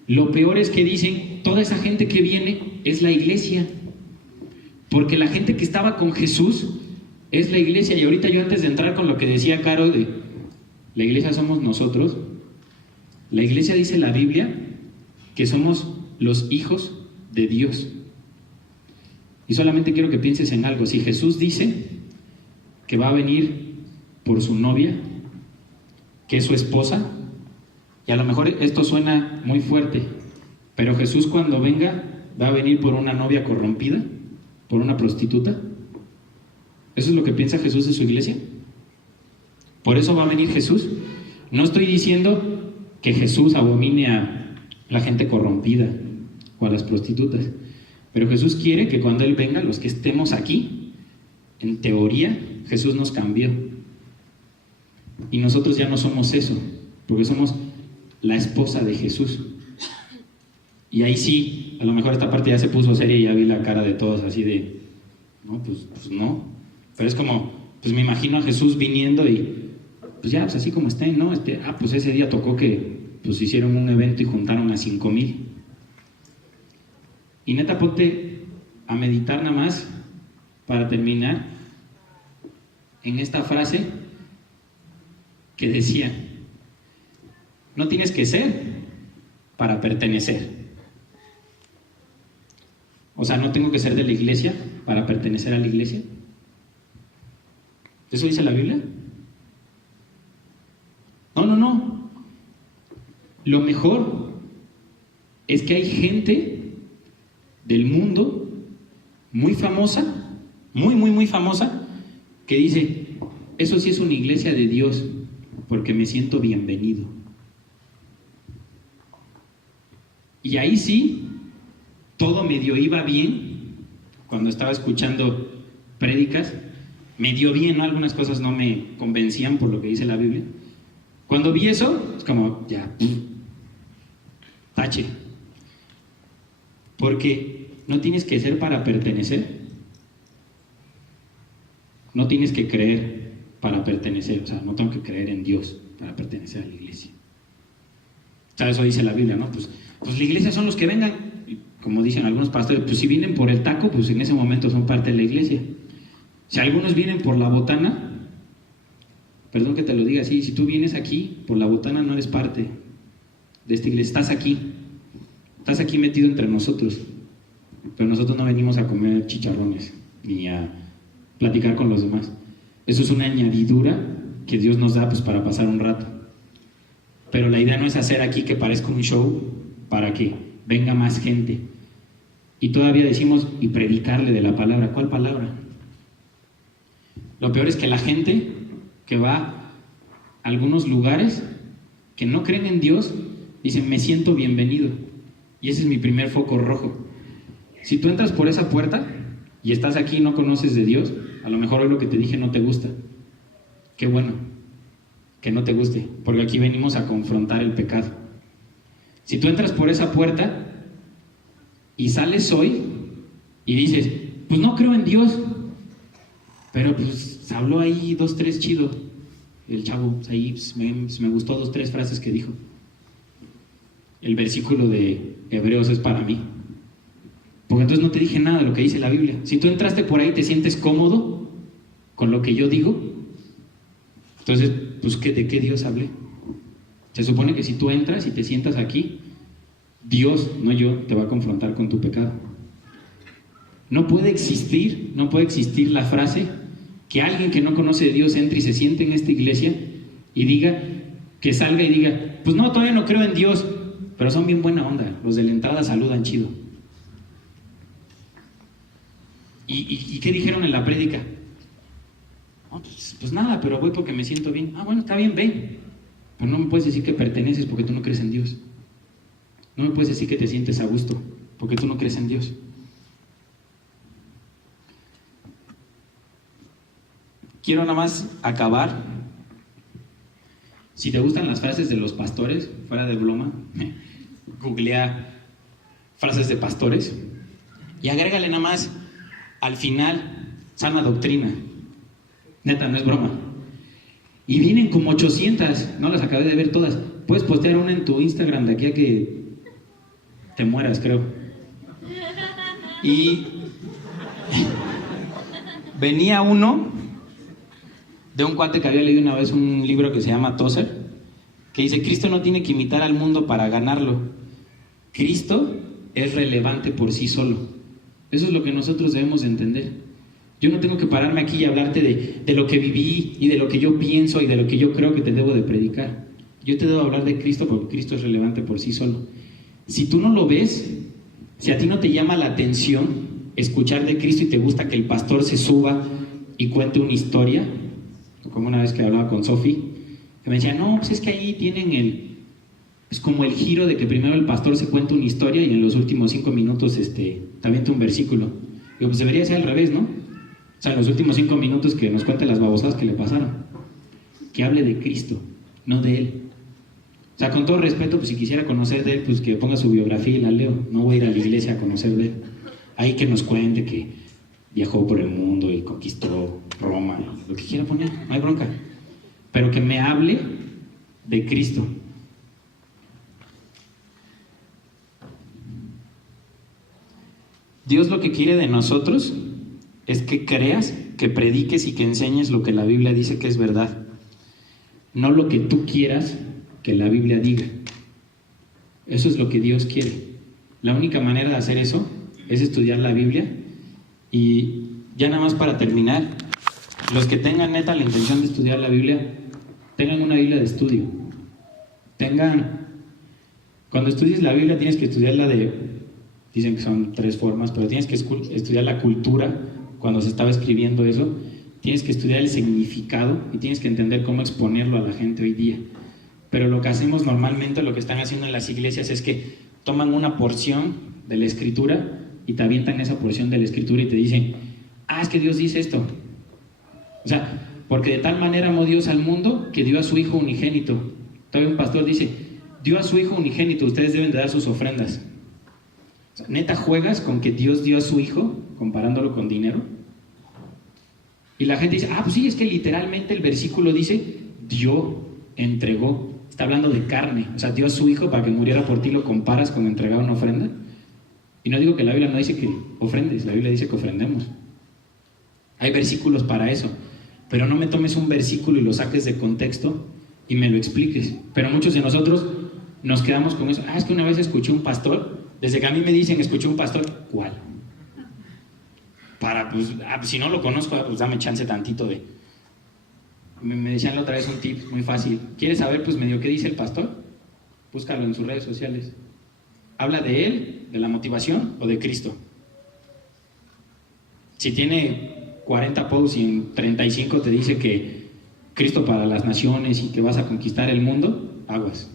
lo peor es que dicen, toda esa gente que viene es la iglesia, porque la gente que estaba con Jesús es la iglesia. Y ahorita yo, antes de entrar con lo que decía Caro de la iglesia somos nosotros, la iglesia dice la Biblia que somos los hijos de Dios. Y solamente quiero que pienses en algo. Si Jesús dice que va a venir por su novia, que es su esposa, y a lo mejor esto suena muy fuerte, pero Jesús cuando venga va a venir por una novia corrompida, por una prostituta. ¿Eso es lo que piensa Jesús de su iglesia? Por eso va a venir Jesús. No estoy diciendo que Jesús abomine a la gente corrompida o a las prostitutas, pero Jesús quiere que cuando Él venga, los que estemos aquí, en teoría, Jesús nos cambió. Y nosotros ya no somos eso, porque somos la esposa de Jesús. Y ahí sí, a lo mejor esta parte ya se puso seria y ya vi la cara de todos así de, no, pues no. Pero es como, pues me imagino a Jesús viniendo y, pues ya, pues así como estén, ¿no? Pues ese día tocó que pues hicieron un evento y juntaron a 5,000. Y neta, ponte a meditar nada más, para terminar, en esta frase que decía, no tienes que ser para pertenecer. O sea, no tengo que ser de la iglesia para pertenecer a la iglesia. ¿Eso dice la Biblia? No. Lo mejor es que hay gente del mundo muy famosa, muy famosa, que dice, eso sí es una iglesia de Dios, porque me siento bienvenido. Y ahí sí, todo medio iba bien, cuando estaba escuchando prédicas, medio bien, ¿no? Algunas cosas no me convencían por lo que dice la Biblia. Cuando vi eso, es como, ya, tache. Porque no tienes que ser para pertenecer. No tienes que creer para pertenecer. O sea, no tengo que creer en Dios para pertenecer a la iglesia. O sea, eso dice la Biblia, ¿no? Pues la iglesia son los que vengan. Como dicen algunos pastores, pues si vienen por el taco, pues en ese momento son parte de la iglesia. Si algunos vienen por la botana, perdón que te lo diga así, si tú vienes aquí por la botana no eres parte de esta iglesia, estás aquí metido entre nosotros, pero nosotros no venimos a comer chicharrones ni a platicar con los demás. Eso es una añadidura que Dios nos da pues para pasar un rato, pero la idea no es hacer aquí que parezca un show para que venga más gente. Y todavía decimos, y predicarle de la palabra. ¿Cuál palabra? Lo peor es que la gente que va a algunos lugares que no creen en Dios, dicen, me siento bienvenido. Y ese es mi primer foco rojo. Si tú entras por esa puerta y estás aquí y no conoces de Dios, a lo mejor hoy lo que te dije no te gusta. Qué bueno que no te guste, porque aquí venimos a confrontar el pecado. Si tú entras por esa puerta y sales hoy y dices, pues no creo en Dios, pero pues habló ahí 2, 3 chido el chavo, pues ahí pues, me gustó 2, 3 frases que dijo. El versículo de Hebreos es para mí, porque entonces no te dije nada de lo que dice la Biblia. Si tú entraste por ahí y te sientes cómodo con lo que yo digo, entonces pues ¿de qué Dios hablé? Se supone que si tú entras y te sientas aquí, Dios, no yo, te va a confrontar con tu pecado. No puede existir la frase que alguien que no conoce de Dios entre y se siente en esta iglesia y diga, que salga y diga, pues no, todavía no creo en Dios, pero son bien buena onda, los de la entrada saludan chido. ¿Y qué dijeron en la prédica? No, pues nada, pero voy porque me siento bien. Ah, bueno, está bien, ven. Pero no me puedes decir que perteneces porque tú no crees en Dios. No me puedes decir que te sientes a gusto porque tú no crees en Dios. Quiero nada más acabar. Si te gustan las frases de los pastores, fuera de broma, googlea frases de pastores y agrégale nada más al final sana doctrina. Neta, no es broma. Y vienen como 800, no las acabé de ver todas. Puedes postear una en tu Instagram de aquí a que te mueras, creo. Y venía uno de un cuate que había leído una vez un libro que se llama Tozer, que dice, Cristo no tiene que imitar al mundo para ganarlo. Cristo es relevante por sí solo. Eso es lo que nosotros debemos entender. Yo no tengo que pararme aquí y hablarte de lo que viví y de lo que yo pienso y de lo que yo creo que te debo de predicar. Yo te debo hablar de Cristo porque Cristo es relevante por sí solo. Si tú no lo ves, si a ti no te llama la atención escuchar de Cristo y te gusta que el pastor se suba y cuente una historia, como una vez que hablaba con Sofi, que me decía, no, pues es que ahí tienen es como el giro de que primero el pastor se cuenta una historia y en los últimos 5 minutos te avienta un versículo. Digo, pues debería ser al revés, ¿no? O sea, en los últimos 5 minutos que nos cuente las babosadas que le pasaron. Que hable de Cristo, no de Él. O sea, con todo respeto, pues si quisiera conocer de Él, pues que ponga su biografía y la leo. No voy a ir a la iglesia a conocer de Él. Ahí que nos cuente que viajó por el mundo y conquistó Roma, lo que quiera poner, no hay bronca. Pero que me hable de Cristo. Dios lo que quiere de nosotros es que creas, que prediques y que enseñes lo que la Biblia dice que es verdad. No lo que tú quieras que la Biblia diga. Eso es lo que Dios quiere. La única manera de hacer eso es estudiar la Biblia. Y ya nada más para terminar, los que tengan neta la intención de estudiar la Biblia, tengan una Biblia de estudio. Cuando estudies la Biblia tienes que estudiarla dicen que son 3 formas, pero tienes que estudiar la cultura, cuando se estaba escribiendo eso, tienes que estudiar el significado y tienes que entender cómo exponerlo a la gente hoy día. Pero lo que hacemos normalmente, lo que están haciendo en las iglesias es que toman una porción de la escritura y te avientan esa porción de la escritura y te dicen, es que Dios dice esto. O sea, porque de tal manera amó Dios al mundo que dio a su Hijo unigénito. Todavía un pastor dice, dio a su Hijo unigénito, ustedes deben de dar sus ofrendas. O sea, neta juegas con que Dios dio a su Hijo, comparándolo con dinero. Y la gente dice, pues sí, es que literalmente el versículo dice, dio, entregó. Está hablando de carne, o sea, dio a su Hijo para que muriera por ti, lo comparas con entregar una ofrenda. Y no digo que la Biblia no dice que ofrendes, la Biblia dice que ofrendemos. Hay versículos para eso, pero no me tomes un versículo y lo saques de contexto y me lo expliques. Pero muchos de nosotros nos quedamos con eso. Es que una vez escuché un pastor, desde que a mí me dicen escuché un pastor, ¿cuál? Si no lo conozco, pues dame chance tantito de... Me decían la otra vez un tip muy fácil. ¿Quieres saber pues medio qué dice el pastor? Búscalo en sus redes sociales. ¿Habla de él, de la motivación o de Cristo? Si tiene 40 posts y en 35 te dice que Cristo para las naciones y que vas a conquistar el mundo, aguas.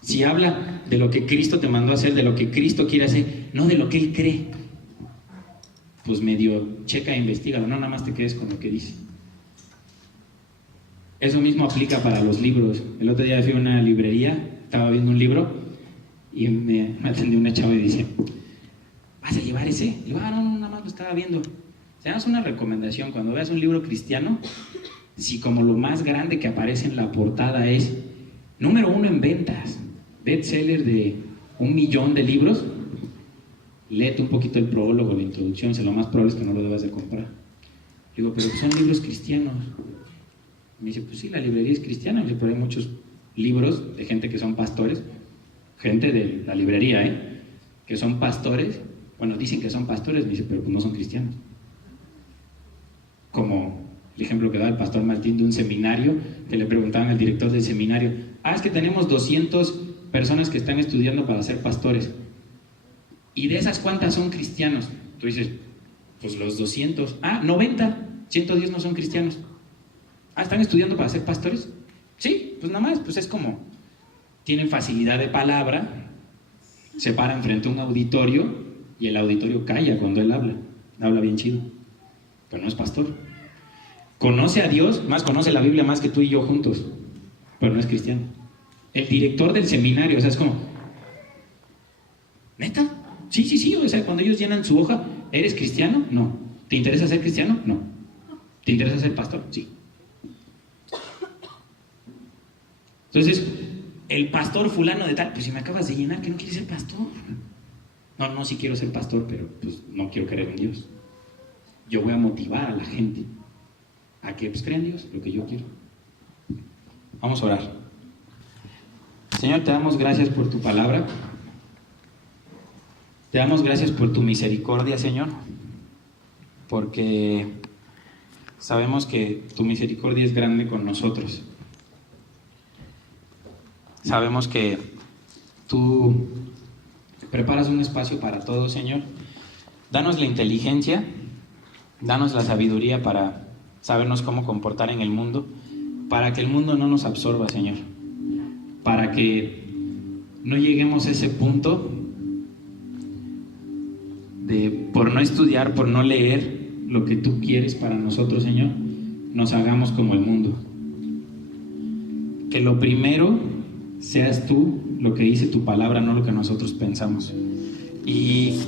Si habla de lo que Cristo te mandó a hacer, de lo que Cristo quiere hacer, no de lo que Él cree, pues medio checa e investígalo, no nada más te quedes con lo que dice. Eso mismo aplica para los libros. El otro día fui a una librería, estaba viendo un libro y me atendió una chava y dice, ¿vas a llevar ese? Y yo, no, nada más lo estaba viendo. Te damos una recomendación, cuando veas un libro cristiano, si como lo más grande que aparece en la portada es número 1 en ventas, bestseller de 1 millón de libros, léete un poquito el prólogo, la introducción, lo más probable es que no lo debas de comprar. Digo, pero son libros cristianos. Me dice, pues sí, la librería es cristiana. Me dice, pero hay muchos libros de gente que son pastores, gente de la librería, que son pastores, bueno, dicen que son pastores, me dice, pero pues no son cristianos. Como el ejemplo que da el pastor Martín de un seminario, que le preguntaban al director del seminario, es que tenemos 200 personas que están estudiando para ser pastores. ¿Y de esas cuántas son cristianos? Tú dices, pues los 200. 90, 110 no son cristianos. ¿Están estudiando para ser pastores? Sí, pues nada más, pues es como, tienen facilidad de palabra, se paran frente a un auditorio y el auditorio calla cuando él habla bien chido, pero no es pastor. Conoce a Dios, conoce la Biblia más que tú y yo juntos, pero no es cristiano. El director del seminario, o sea, es como, ¿neta? Sí, o sea, cuando ellos llenan su hoja, ¿eres cristiano? No. ¿Te interesa ser cristiano? No. ¿Te interesa ser pastor? Sí. Entonces, el pastor fulano de tal, pues si me acabas de llenar, que no quieres ser pastor. No, sí quiero ser pastor, pero pues no quiero creer en Dios. Yo voy a motivar a la gente a que pues crea en Dios, lo que yo quiero. Vamos a orar. Señor, te damos gracias por tu palabra. Te damos gracias por tu misericordia, Señor, porque sabemos que tu misericordia es grande con nosotros. Sabemos que tú preparas un espacio para todos, Señor. Danos la inteligencia, danos la sabiduría para sabernos cómo comportar en el mundo, para que el mundo no nos absorba, Señor, para que no lleguemos a ese punto de, por no estudiar, por no leer lo que tú quieres para nosotros, Señor, nos hagamos como el mundo. Que lo primero seas tú, lo que dice tu palabra, no lo que nosotros pensamos. Y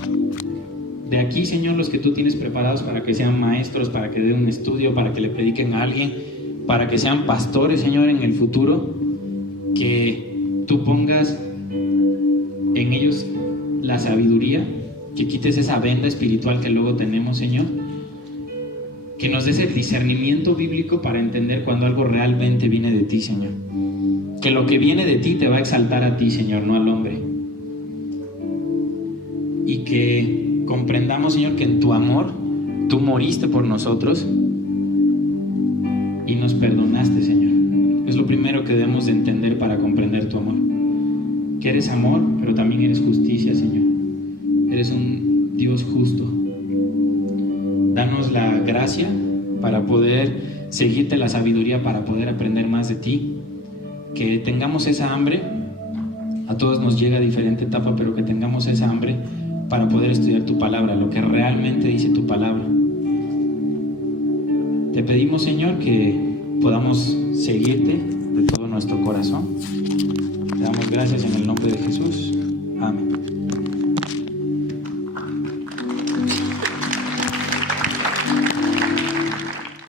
de aquí, Señor, los que tú tienes preparados para que sean maestros, para que den un estudio, para que le prediquen a alguien, para que sean pastores, Señor, en el futuro, que tú pongas en ellos la sabiduría, que quites esa venda espiritual que luego tenemos, Señor, que nos des el discernimiento bíblico para entender cuando algo realmente viene de ti, Señor. Que lo que viene de ti te va a exaltar a ti, Señor, no al hombre. Y que comprendamos, Señor, que en tu amor tú moriste por nosotros y nos perdonaste, Señor. Es lo primero que debemos de entender para comprender tu amor. Que eres amor, pero también eres justicia, Señor. Eres un Dios justo. Danos la gracia para poder seguirte, la sabiduría para poder aprender más de ti. Que tengamos esa hambre. A todos nos llega a diferente etapa, pero que tengamos esa hambre para poder estudiar tu palabra, lo que realmente dice tu palabra. Te pedimos, Señor, que podamos seguirte de todo nuestro corazón. Te damos gracias en el nombre de Jesús. Amén.